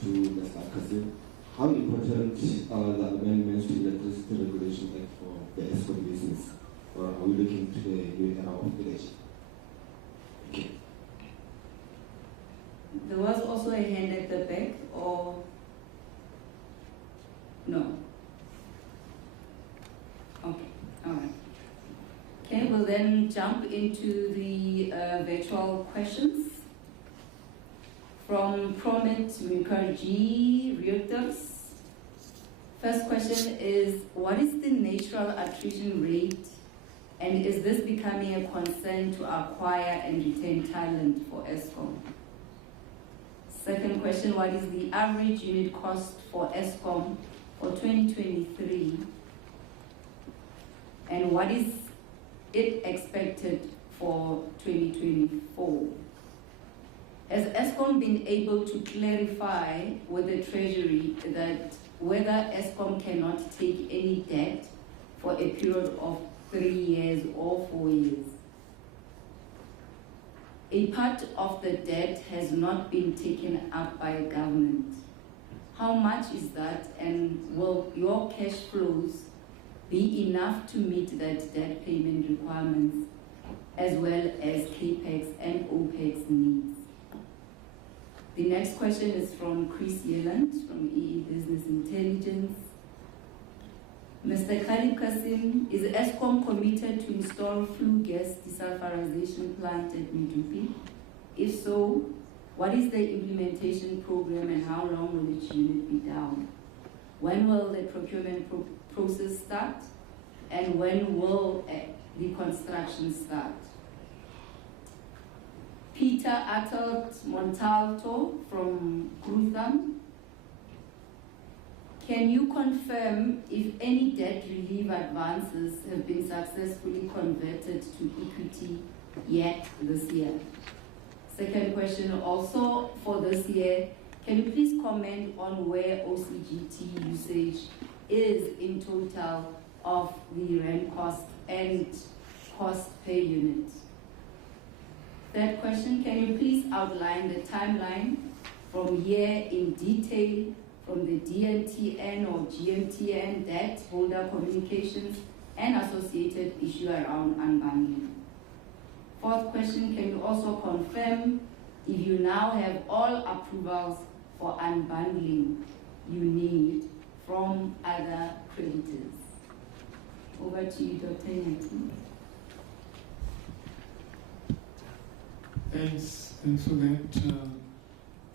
to Mr. Kasim. How important are the amendments to electricity regulation like for the Eskom business? Or are we looking to the new era of election? Thank you. There was also a hand at the back, or no? Okay, all right. Okay, we'll then jump into the virtual questions. From Promit Mukherjee, Reuters. First question is, what is the natural attrition rate, and is this becoming a concern to acquire and retain talent for Eskom? Second question, what is the average unit cost for Eskom for 2023? And what is it expected for 2024? Has Eskom been able to clarify with the Treasury that whether Eskom cannot take any debt for a period of 3 years or 4 years? A part of the debt has not been taken up by government. How much is that, and will your cash flows be enough to meet that debt payment requirements as well as CAPEX and OPEX needs? The next question is from Chris Yeland from EE Business Intelligence. Mr. Khalid Kasim, is Eskom committed to install flue gas desulfurization plant at Medupi? If so, what is the implementation program and how long will each unit be down? When will the procurement process start? And when will the construction start? Peter Attelt Montalto from Grutham. Can you confirm if any debt relief advances have been successfully converted to equity yet this year? Second question, also for this year, can you please comment on where OCGT usage is in total of the rent cost and cost per unit? Third question, can you please outline the timeline from here in detail from the DNTN or GMTN debt holder communications and associated issue around unbundling? Fourth question, can you also confirm if you now have all approvals for unbundling you need from other creditors? Over to you, Dr. Nyati. Thanks for that.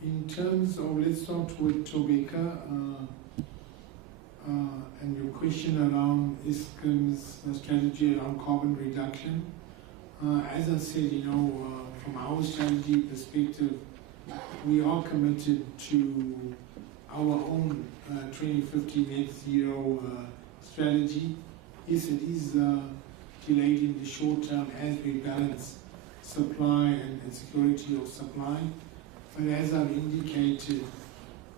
In terms of, let's start with Tobeka and your question around Eskom's strategy around carbon reduction. As I said, from our strategy perspective, we are committed to our own 2050 net zero strategy. Yes, it is delayed in the short term as we balance supply and security of supply. But as I've indicated,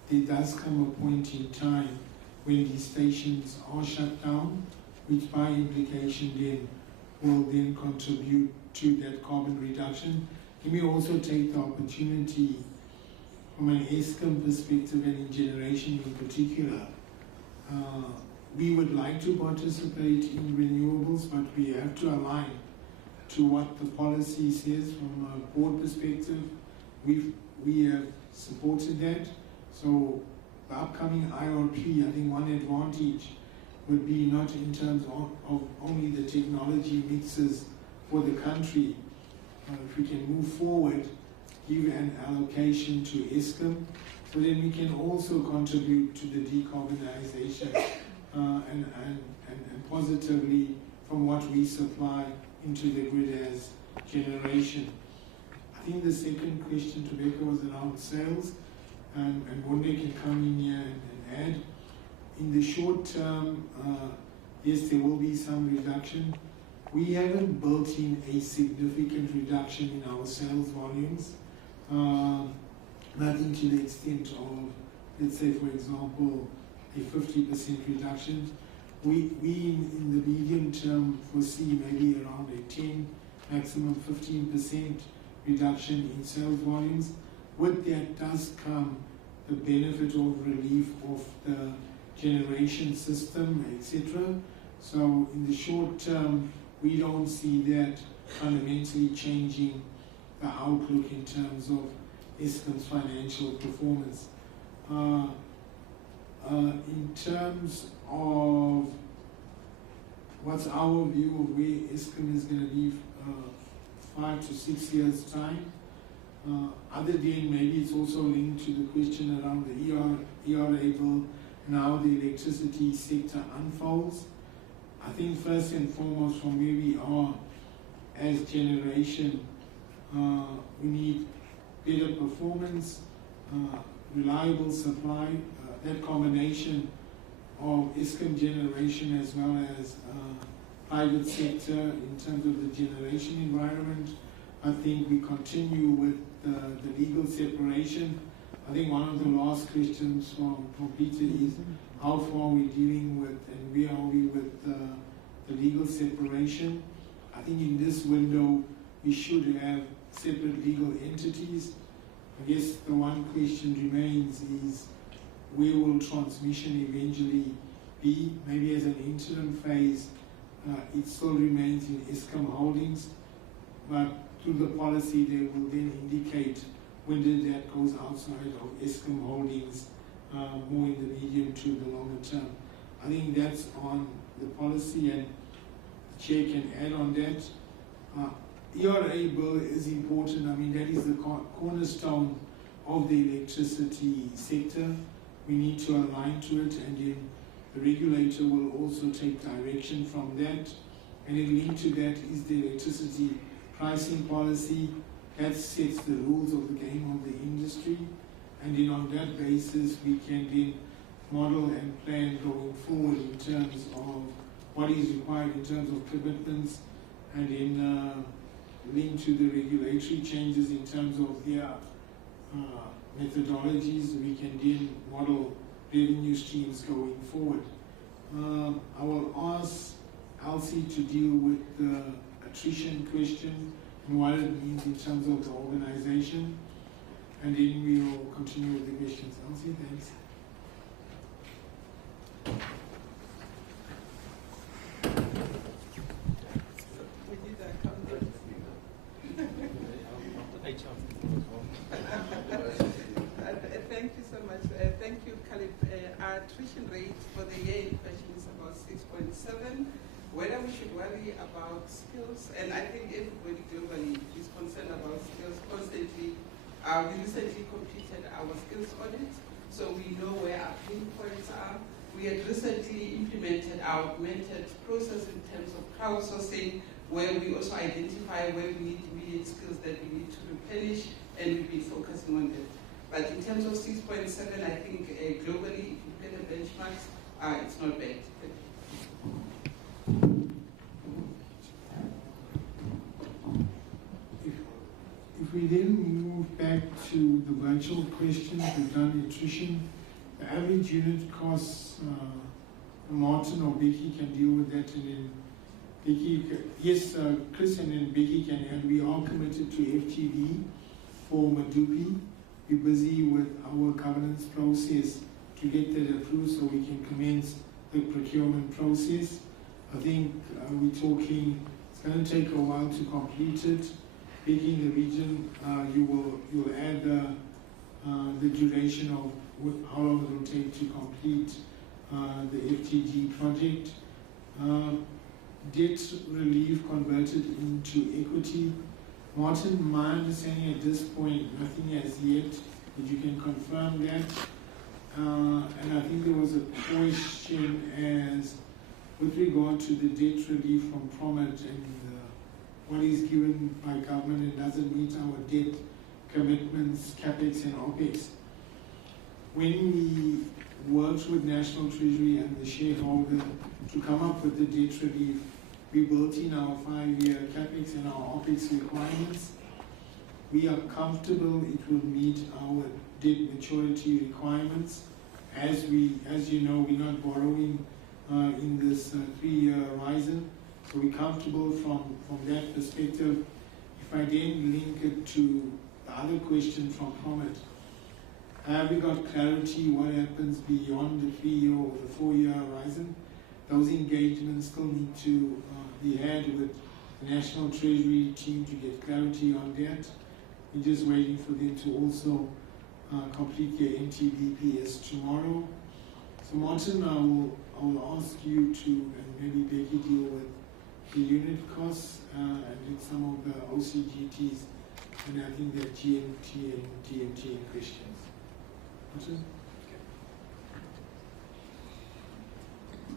there does come a point in time when these stations are shut down, which by implication then will then contribute to that carbon reduction. Let me also take the opportunity from an Eskom perspective and in generation in particular. We would like to participate in renewables, but we have to align to what the policy says from a board perspective. We have supported that. So the upcoming IRP, I think one advantage would be not in terms of only the technology mixes for the country. If we can move forward, give an allocation to Eskom, so then we can also contribute to the decarbonization and positively from what we supply into the grid as generation. I think the second question to Becca was around sales, and Wonde can come in here and add. In the short term, yes, there will be some reduction. we haven't built in a significant reduction in our sales volumes, nothing to the extent of, let's say, for example, a 50% reduction. We in the medium term foresee maybe around a 10, maximum 15% reduction in sales volumes. With that does come the benefit of relief of the generation system, etc. So in the short term, we don't see that fundamentally changing the outlook in terms of Eskom's financial performance. In terms of what's our view of where Eskom is going to be 5 to 6 years' time, other than maybe it's also linked to the question around the ERA bill and how the electricity sector unfolds. I think first and foremost, from where we are as generation, we need better performance, reliable supply. That combination of Eskom generation as well as private sector in terms of the generation environment. I think we continue with the legal separation. I think one of the last questions from Peter is how far are we dealing with and where are we with the legal separation. I think in this window we should have separate legal entities. I guess the one question remains is where will transmission eventually be? Maybe as an interim phase, it still remains in Eskom Holdings, but through the policy they will then indicate when that goes outside of Eskom Holdings, more in the medium to the longer term. I think that's on the policy, and the Chair can add on that. ERA bill is important. I mean, that is the cornerstone of the electricity sector. We need to align to it, and then the regulator will also take direction from that. And in link to that is the electricity pricing policy. That sets the rules of the game of the industry. And then on that basis, we can then model and plan going forward in terms of what is required in terms of commitments, and then link to the regulatory changes in terms of their methodologies. We can then model revenue streams going forward. I will ask Elsie to deal with the attrition question and what it means in terms of the organization, and then we will continue with the questions. Elsie, thanks. Thank you so much. Thank you, Caleb. Our attrition rate for the year in question is about 6.7. Whether we should worry about skills, and I think everybody globally is concerned about skills constantly. We recently completed our skills audit, so we know where our pain points are. We had recently implemented our augmented process in terms of crowdsourcing, where we also identify where we need immediate skills that we need to replenish, and we've been focusing on that. But in terms of 6.7, I think globally, if you look at the benchmarks, it's not bad. If we then move back to the virtual questions, we've done attrition. The average unit costs, Martin or Becky can deal with that, and then Becky, yes, Chris and then Becky can add. We are committed to FTV for Madupi. We're busy with our governance process to get that approved so we can commence the procurement process. I think we're talking, it's going to take a while to complete it. Being the region, you'll add the duration of how long it will take to complete the FTG project. Debt relief converted into equity. Martin, my understanding at this point, nothing as yet, but you can confirm that. And I think there was a question as with regard to the debt relief from Promet and what is given by government and doesn't meet our debt commitments, CapEx and OpEx. When we worked with National Treasury and the shareholder to come up with the debt relief, We built in our 5-year capex and our OPEX requirements. We are comfortable it will meet our debt maturity requirements. As you know, we're not borrowing in this 3-year horizon, so we're comfortable from that perspective. If I then link it to the other question from Promet, have we got clarity what happens beyond the 3-year or the 4-year horizon? Those engagements still need to be had with the National Treasury team to get clarity on that. We're just waiting for them to also complete their NTBPS tomorrow. So Martin, I will ask you to, and maybe Becky, deal with the unit costs and then some of the OCGTs, and I think the GMT and DMT questions. Martin?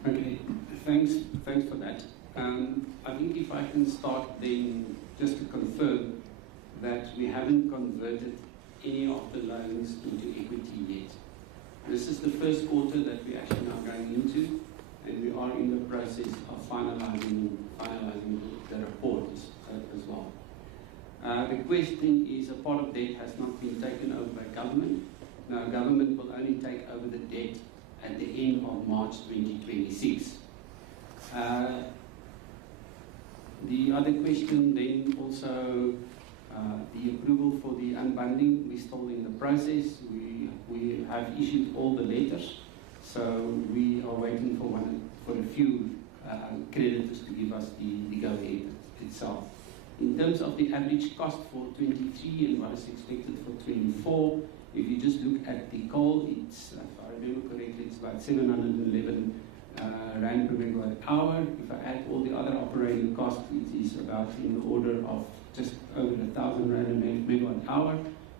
Okay, thanks for that. I think if I can start then just to confirm that we haven't converted any of the loans into equity yet. This is the first quarter that we're actually now going into, and we are in the process of finalizing the report as well. The question is, a part of debt has not been taken over by government. Now, government will only take over the debt at the end of March 2026. The other question then also, the approval for the unbundling, we're still in the process. We have issued all the letters, so we are waiting for a few creditors to give us the go-ahead itself. In terms of the average cost for 23 and what is expected for 24, if you just look at the coal, it's, if I remember correctly, it's about 711 rand per megawatt hour. If I add all the other operating costs, it is about in the order of just over 1,000 rand a megawatt hour,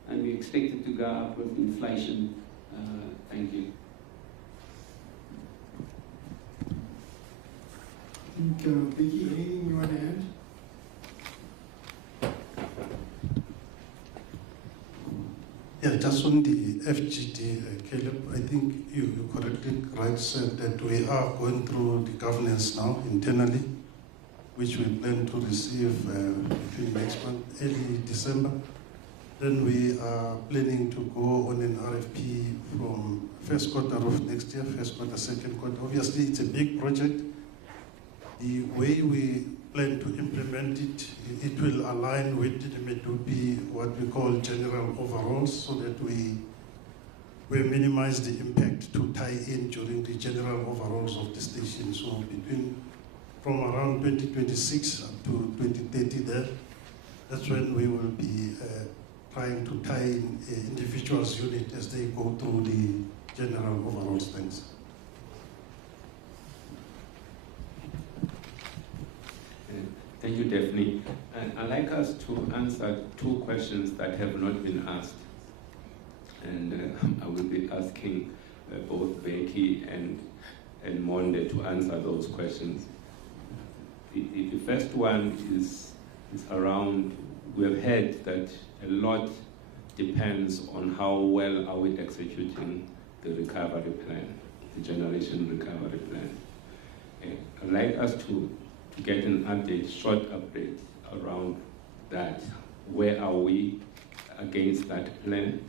and we expect it to go up with inflation. Thank you. I think, Becky, anything you want to add? Yeah, just on the FGD, Caleb, I think you correctly said that we are going through the governance now internally, which we plan to receive between next month, early December. Then we are planning to go on an RFP from first quarter of next year, first quarter, second quarter. Obviously, it's a big project. The way we plan to implement it, it will align with it to be what we call general overhauls, so that we minimize the impact to tie in during the general overhauls of the station. So from around 2026 up to 2030 there, that's when we will be trying to tie in individuals' unit as they go through the general overhauls. Thanks. Thank you, Daphne. And I'd like us to answer 2 questions that have not been asked. And I will be asking both Becky and Monde to answer those questions. The first one is around, we have heard that a lot depends on how well are we executing the recovery plan, the generation recovery plan. And I'd like us to get an update, short update around that. Where are we against that plan,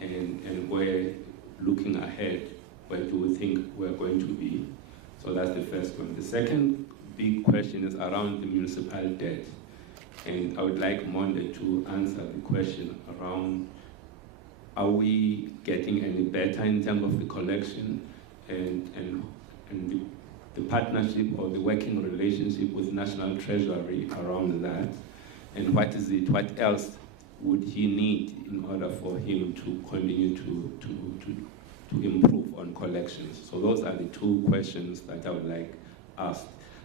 and where, looking ahead, where do we think we're going to be? So that's the first one. The second big question is around the municipal debt. And I would like Monde to answer the question around, are we getting any better in terms of the collection and the partnership or the working relationship with National Treasury around that? And what else would he need in order for him to continue to improve on collections? So those are the 2 questions that I would like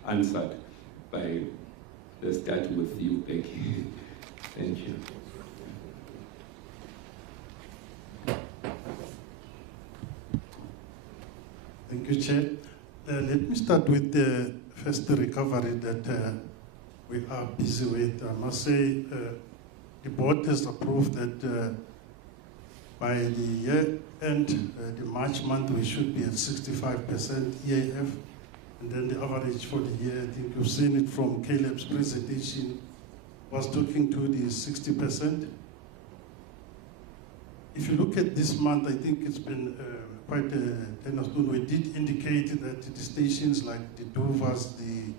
answered by, let's start with you, Becky. Thank you. Thank you, Chair. Let me start with the first recovery that we are busy with. I must say, the board has approved that by the year end, the March month, we should be at 65% EAF, And then the average for the year, I think you've seen it from Caleb's presentation, was talking to the 60%. If you look at this month, I think it's been quite a tenor. We did indicate that the stations like the Dovas, the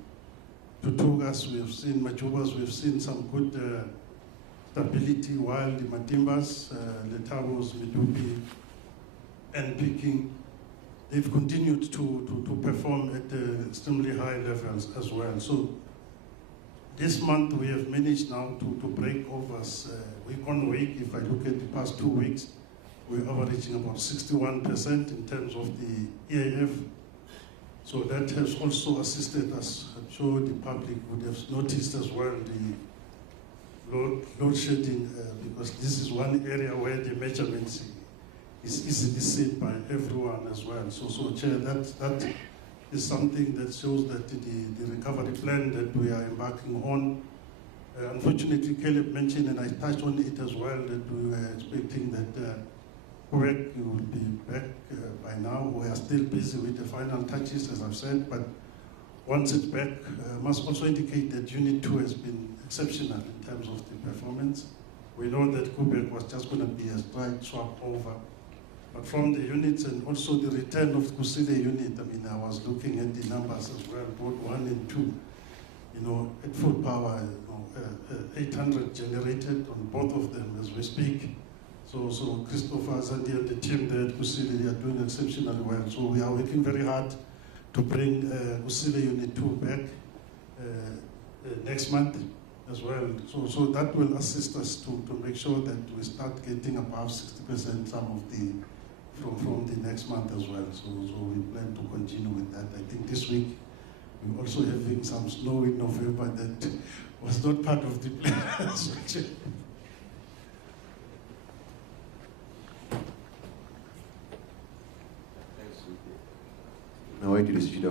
Tutugas, we have seen Majubas, we have seen some good stability, while the Matimbas, Letavos, Medupi, and Peking, they've continued to perform at extremely high levels as well. So this month we have managed now to break overs week on week. If I look at the past 2 weeks, we're averaging about 61% in terms of the EAF. So that has also assisted us. I'm sure the public would have noticed as well the load shedding, because this is one area where the measurements is easily seen by everyone as well. So Chair, that is something that shows that the recovery plan that we are embarking on, unfortunately Caleb mentioned, and I touched on it as well, that we were expecting that Quebec would be back by now. We are still busy with the final touches, as I've said, but once it's back, must also indicate that Unit 2 has been exceptional in terms of the performance. We know that Quebec was just going to be a straight swap over, but from the units and also the return of Kusile unit, I mean, I was looking at the numbers as well, both 1 and 2, you know, at full power, 800 generated on both of them as we speak. So Christopher, Zandi and the team there at Kusile, they are doing exceptionally well. So we are working very hard to bring Kusile Unit 2 back next month as well. So that will assist us to make sure that we start getting above 60% some of the from the next month as well. So we plan to continue with that. I think this week we're also having some snow in November that was not part of the plan. Now I do this, you I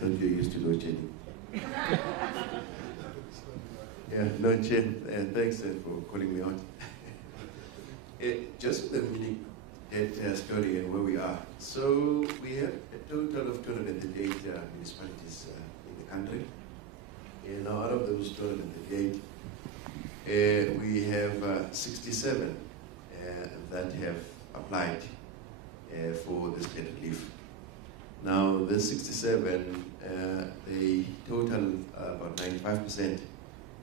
thought you used to do cheating. Yeah, no, Chair, thanks for calling me out. Just the mini story and where we are. So we have a total of 238 municipalities in the country. And out of those 238, we have 67 that have applied for the state relief. Now, the 67, they total about 95%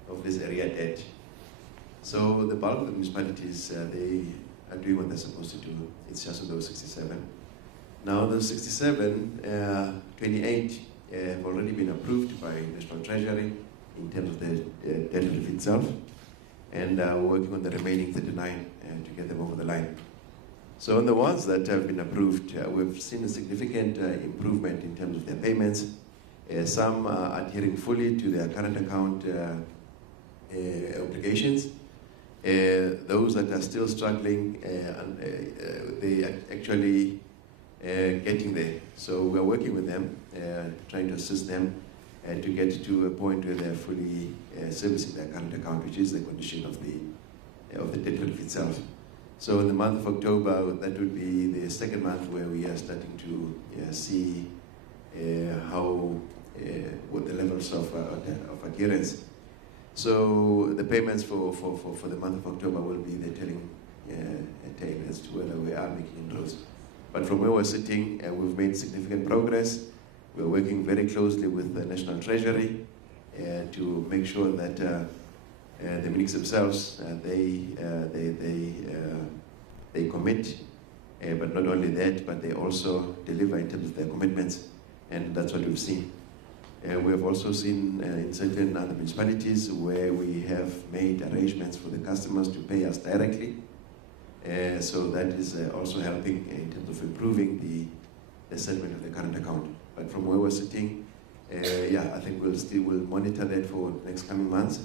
of this area debt. So the bulk of the municipalities, they are doing what they're supposed to do. It's just those 67. Now, those 67, 28 have already been approved by National Treasury in terms of the debt relief itself, and we're working on the remaining 39 to get them over the line. So on the ones that have been approved, we've seen a significant improvement in terms of their payments. Some are adhering fully to their current account obligations. Those that are still struggling, they are actually getting there. So we're working with them, trying to assist them to get to a point where they're fully servicing their current account, which is the condition of the debt relief itself. So in the month of October, that would be the second month where we are starting to see what the levels of adherence. So the payments for the month of October will be the telling tale as to whether we are making inroads. But from where we're sitting, we've made significant progress. We're working very closely with the National Treasury to make sure that the MINICs themselves, they commit, but not only that, but they also deliver in terms of their commitments, and that's what we've seen. We have also seen in certain other municipalities where we have made arrangements for the customers to pay us directly. So that is also helping in terms of improving the settlement of the current account. But from where we're sitting, I think we'll monitor that for the next coming months.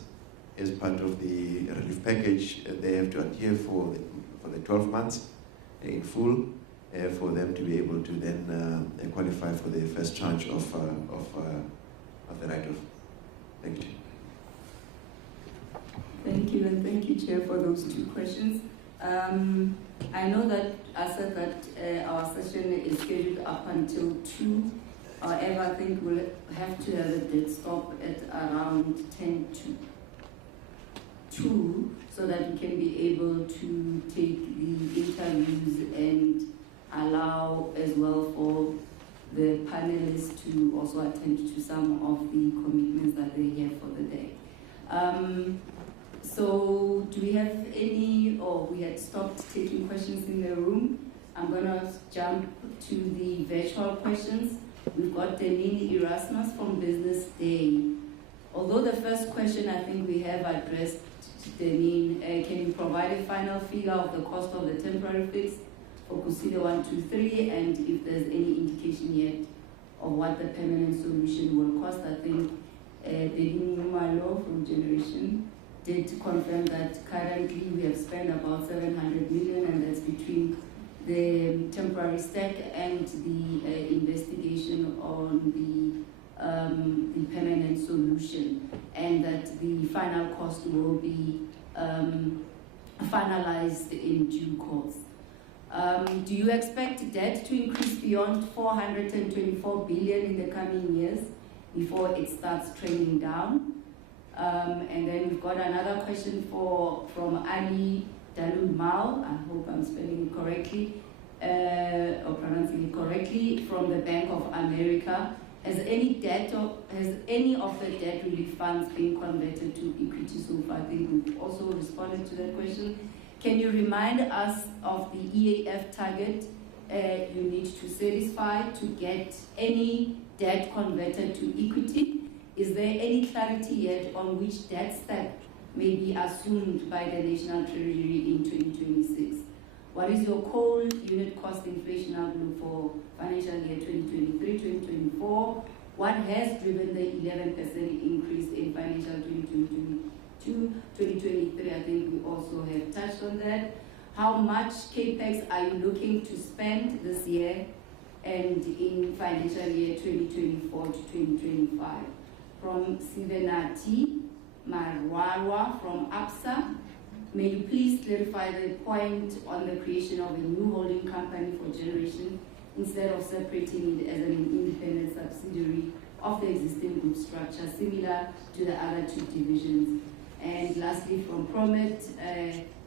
As part of the relief package, they have to adhere for the 12 months in full for them to be able to then qualify for the first tranche of the write-off. Thank you. Thank you, and thank you, Chair, for those two questions. I know that I said that our session is scheduled up until 2. However, I think we'll have to have a dead stop at around 10 to 2 so that we can be able to take the interviews and allow as well for the panelists to also attend to some of the commitments that they have for the day. So do we have any, or we had stopped taking questions in the room? I'm going to jump to the virtual questions. We've got Deneen Erasmus from Business Day. Although the first question I think we have addressed, Deneen, can you provide a final figure of the cost of the temporary fix for Kusile 1, 2, 3, and if there's any indication yet of what the permanent solution will cost? I think Deneen Numalo from Generation did confirm that currently we have spent about 700 million, and that's between the temporary stack and the investigation on the permanent solution, and that the final cost will be finalized in due course. Do you expect debt to increase beyond 424 billion in the coming years before it starts trending down? And then we've got another question from Ali Dalun Mao, I hope I'm spelling it correctly, or pronouncing it correctly, from the Bank of America. Has any of the debt relief funds been converted to equity so far? I think we've also responded to that question. Can you remind us of the EAF target you need to satisfy to get any debt converted to equity? Is there any clarity yet on which debt stack may be assumed by the National Treasury in 2026? What is your coal unit cost inflation outlook for financial year 2023-2024? What has driven the 11% increase in financial 2022-2023? I think we also have touched on that. How much CAPEX are you looking to spend this year and in financial year 2024-2025? From Sivenati Marwarwa from APSA, may you please clarify the point on the creation of a new holding company for Generation instead of separating it as an independent subsidiary of the existing group structure, similar to the other two divisions? And lastly, from Promet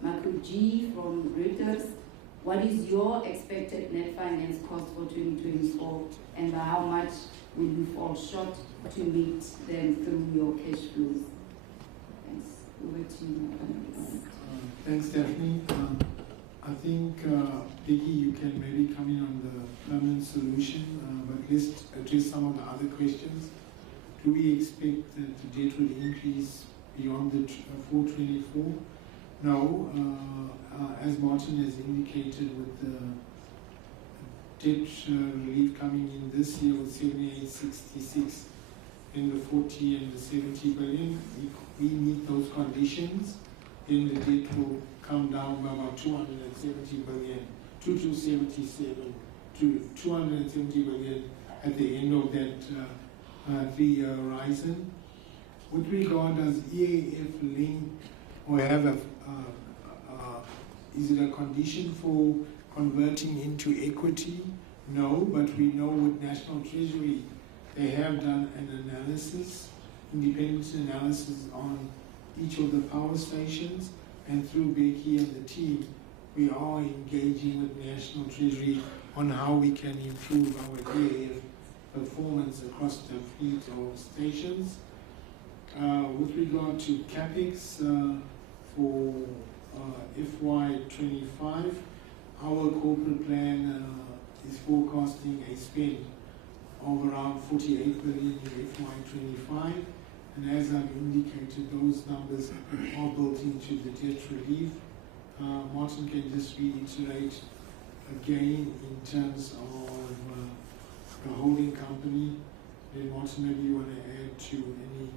Makuji from Reuters, what is your expected net finance cost for 2024, and by how much will you fall short to meet them through your cash flows? Thanks. Over to you. Thanks, Daphne. I think, Becky, you can maybe come in on the permanent solution, but let's address some of the other questions. Do we expect that the debt will increase beyond the 424? No. As Martin has indicated, with the debt relief coming in this year with 7866 and the 40 and the 70 billion, if we meet those conditions, then the debt will come down by about 270 billion, 2277 to 270 billion at the end of that 3-year horizon. With regard, does EAF link or have is it a condition for converting into equity? No, but we know with National Treasury, they have done an analysis, independent analysis on each of the power stations, and through Becky and the team, we are engaging with National Treasury on how we can improve our EAF performance across the fleet of stations. With regard to CAPEX for FY25, our corporate plan is forecasting a spend of around 48 billion in FY25, and as I've indicated, those numbers are built into the debt relief. Martin can just reiterate again in terms of the holding company. Then Martin, maybe you want to add to any.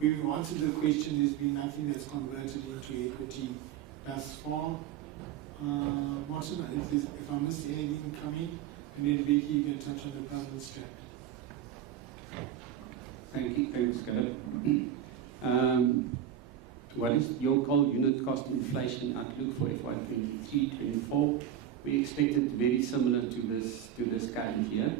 We've answered the question. There's been nothing that's converted into equity thus far. Martin, if I missed anything coming, and then Becky, you can touch on the permanent stack. Thank you. Thanks, Caleb. What is your coal unit cost inflation outlook for FY23-24? we expect it very similar to this current year.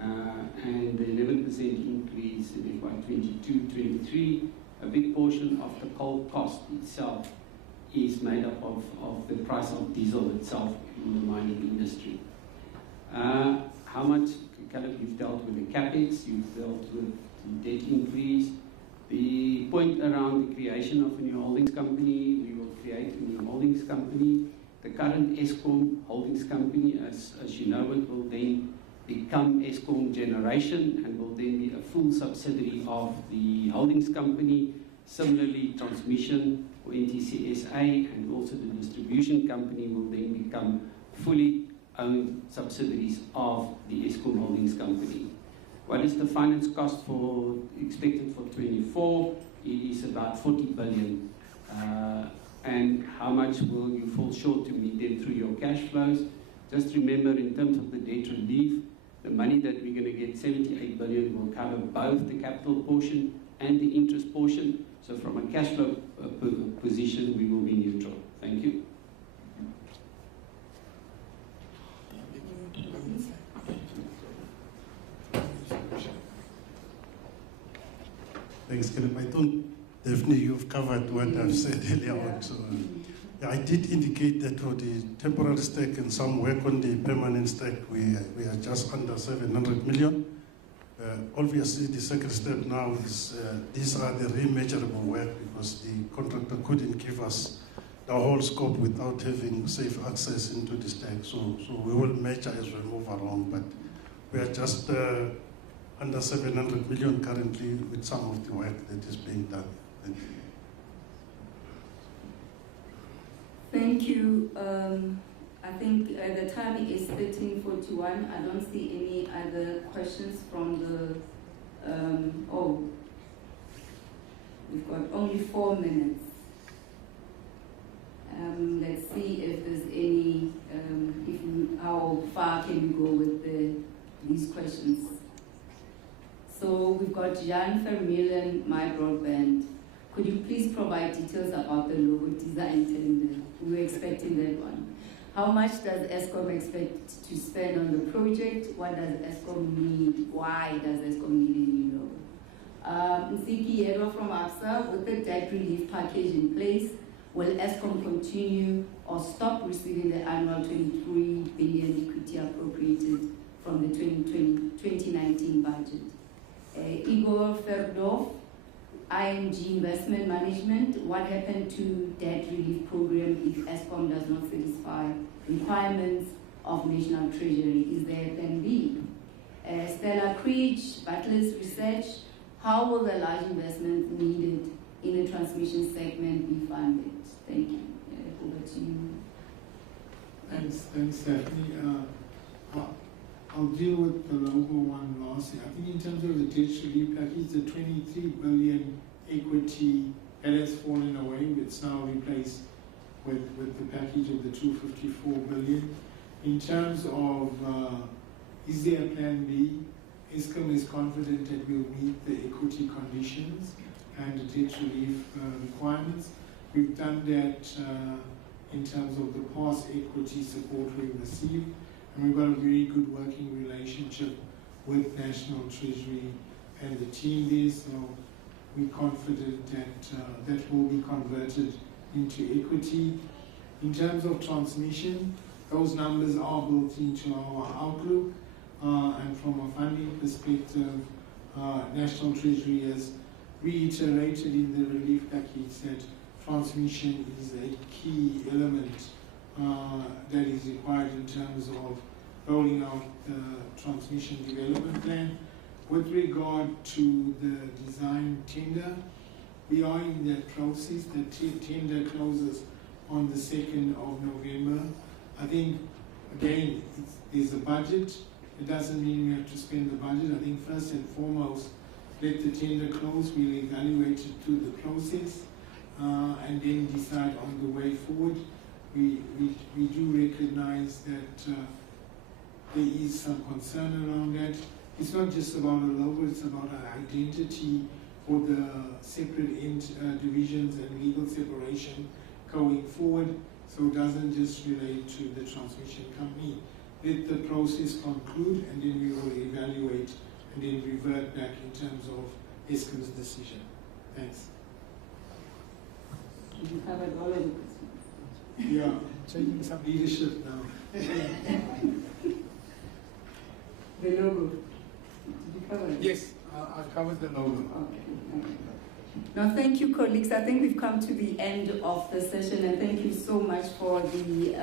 And the 11% increase in FY 22-23, a big portion of the coal cost itself is made up of the price of diesel itself in the mining industry. How much, Caleb, you've dealt with the capex, you've dealt with the debt increase. The point around the creation of a new holdings company, we will create a new holdings company. The current Eskom holdings company, as you know it, will then become Eskom Generation and will then be a full subsidiary of the holdings company. Similarly, transmission or NTCSA and also the distribution company will then become fully owned subsidiaries of the Eskom holdings company. What is the finance cost expected for 24? It is about 40 billion. And how much will you fall short to meet them through your cash flows? Just remember, in terms of the debt relief, the money that we're going to get, 78 billion, will cover both the capital portion and the interest portion. So from a cash flow position, we will be neutral. Thank you. Thanks, Caleb. I don't, Daphne, you've covered what I've said earlier on. So, yeah, I did indicate that for the temporary stake and some work on the permanent stake, we are just under 700 million. Obviously, the second step now is these are the remeasurable work because the contractor couldn't give us the whole scope without having safe access into the stake. So we will measure as we move along, but we are just under 700 million currently with some of the work that is being done. Thank you. Thank you. I think the timing is 13:41. I don't see any other questions from the, we've got only 4 minutes. Let's see if there's any, how far can we go with these questions. So we've got Jan Vermeulen, My Broadband. Could you please provide details about the logo design tender? We were expecting that one. How much does Eskom expect to spend on the project? What does Eskom need? Why does Eskom need a new logo? Nsiki Yero from ABSA, with the debt relief package in place, will Eskom continue or stop receiving the annual 23 billion equity appropriated from the 2019 budget? Igor Ferdov, ING Investment Management, what happened to debt relief program if Eskom does not satisfy requirements of National Treasury? Is there a plan B? Stella Creech, Butlers Research, how will the large investments needed in the transmission segment be funded? Thank you. Over to you. Thanks, Stephanie. I'll deal with the logo one last. I think in terms of the debt relief package, the 23 billion equity that has fallen away, it's now replaced with the package of the 254 billion. In terms of is there a plan B, Eskom is confident that we'll meet the equity conditions and the debt relief requirements. We've done that in terms of the past equity support we've received. And we've got a very good working relationship with National Treasury and the team there, so we're confident that that will be converted into equity. In terms of transmission, those numbers are built into our outlook, and from a funding perspective, National Treasury has reiterated in the relief package that transmission is a key element that is required in terms of rolling out the transmission development plan. With regard to the design tender, we are in that process. The tender closes on the 2nd of November. I think, again, there's a budget. It doesn't mean we have to spend the budget. I think first and foremost, let the tender close, we'll evaluate it through the process, and then decide on the way forward. We do recognize that there is some concern around that. It's not just about a logo, it's about an identity for the separate divisions and legal separation going forward. so it doesn't just relate to the transmission company. Let the process conclude, and then we will evaluate and then revert back in terms of Eskom's decision. Thanks. You covered all of it. Yeah, taking some leadership now. The logo. Did you cover it? Yes, I've covered the logo. Okay. Now, thank you, colleagues. I think we've come to the end of the session, and thank you so much for the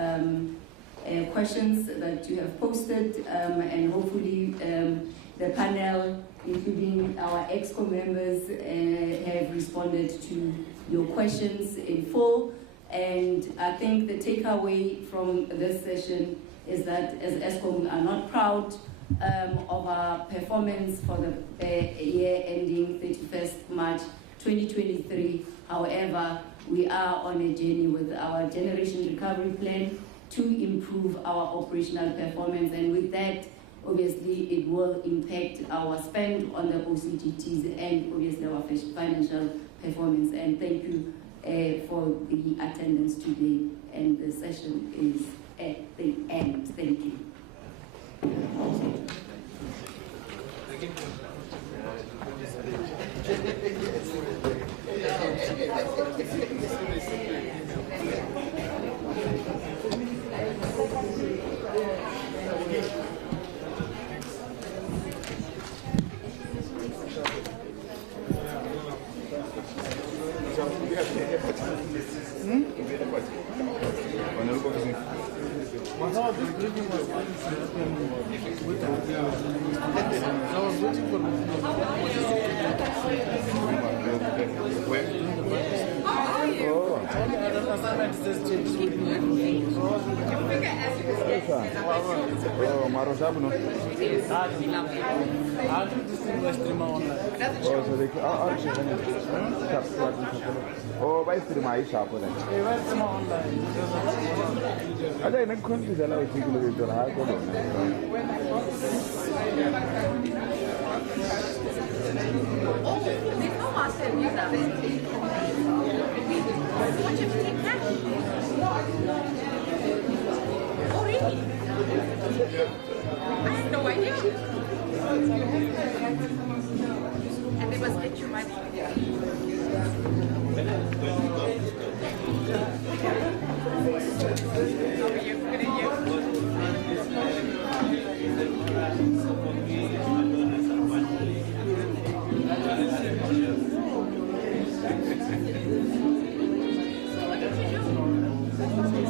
questions that you have posted, and hopefully the panel, including our Eskom members, have responded to your questions in full. And I think the takeaway from this session is that as Eskom, we are not proud of our performance for the year ending 31st March 2023. However, we are on a journey with our generation recovery plan to improve our operational performance, and with that, obviously, it will impact our spend on the OCGTs and obviously our financial performance. And thank you for the attendance today, and the session is at the end. Thank you. Oh, vai stream aí, chapo, né? Vai stream online. Olha aí, não conta ela o ciclo de tornar, como? Oh, really? I had no idea. And they must get you money.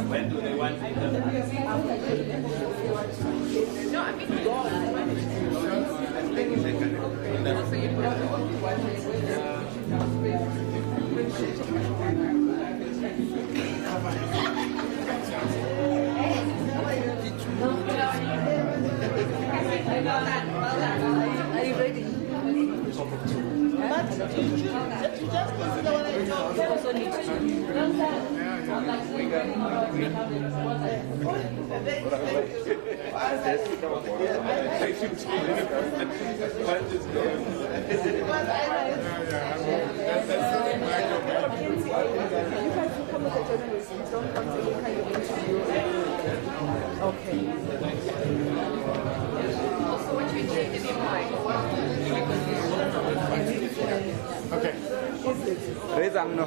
When do they want it? No, I Are you ready? Okay. Also, what you included in mine. Okay. Raise on no.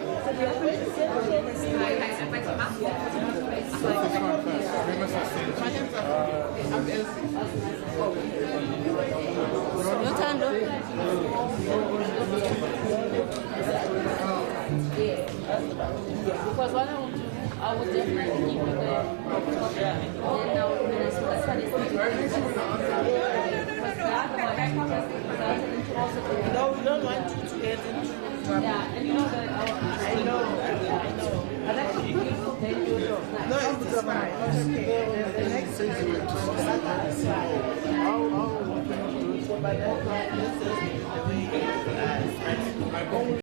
Because what I would definitely give you the No, we don't want you to get into trouble. Yeah, and you know that I know. But actually, no, it's fine. Okay. The next is how we can do it. So by that time,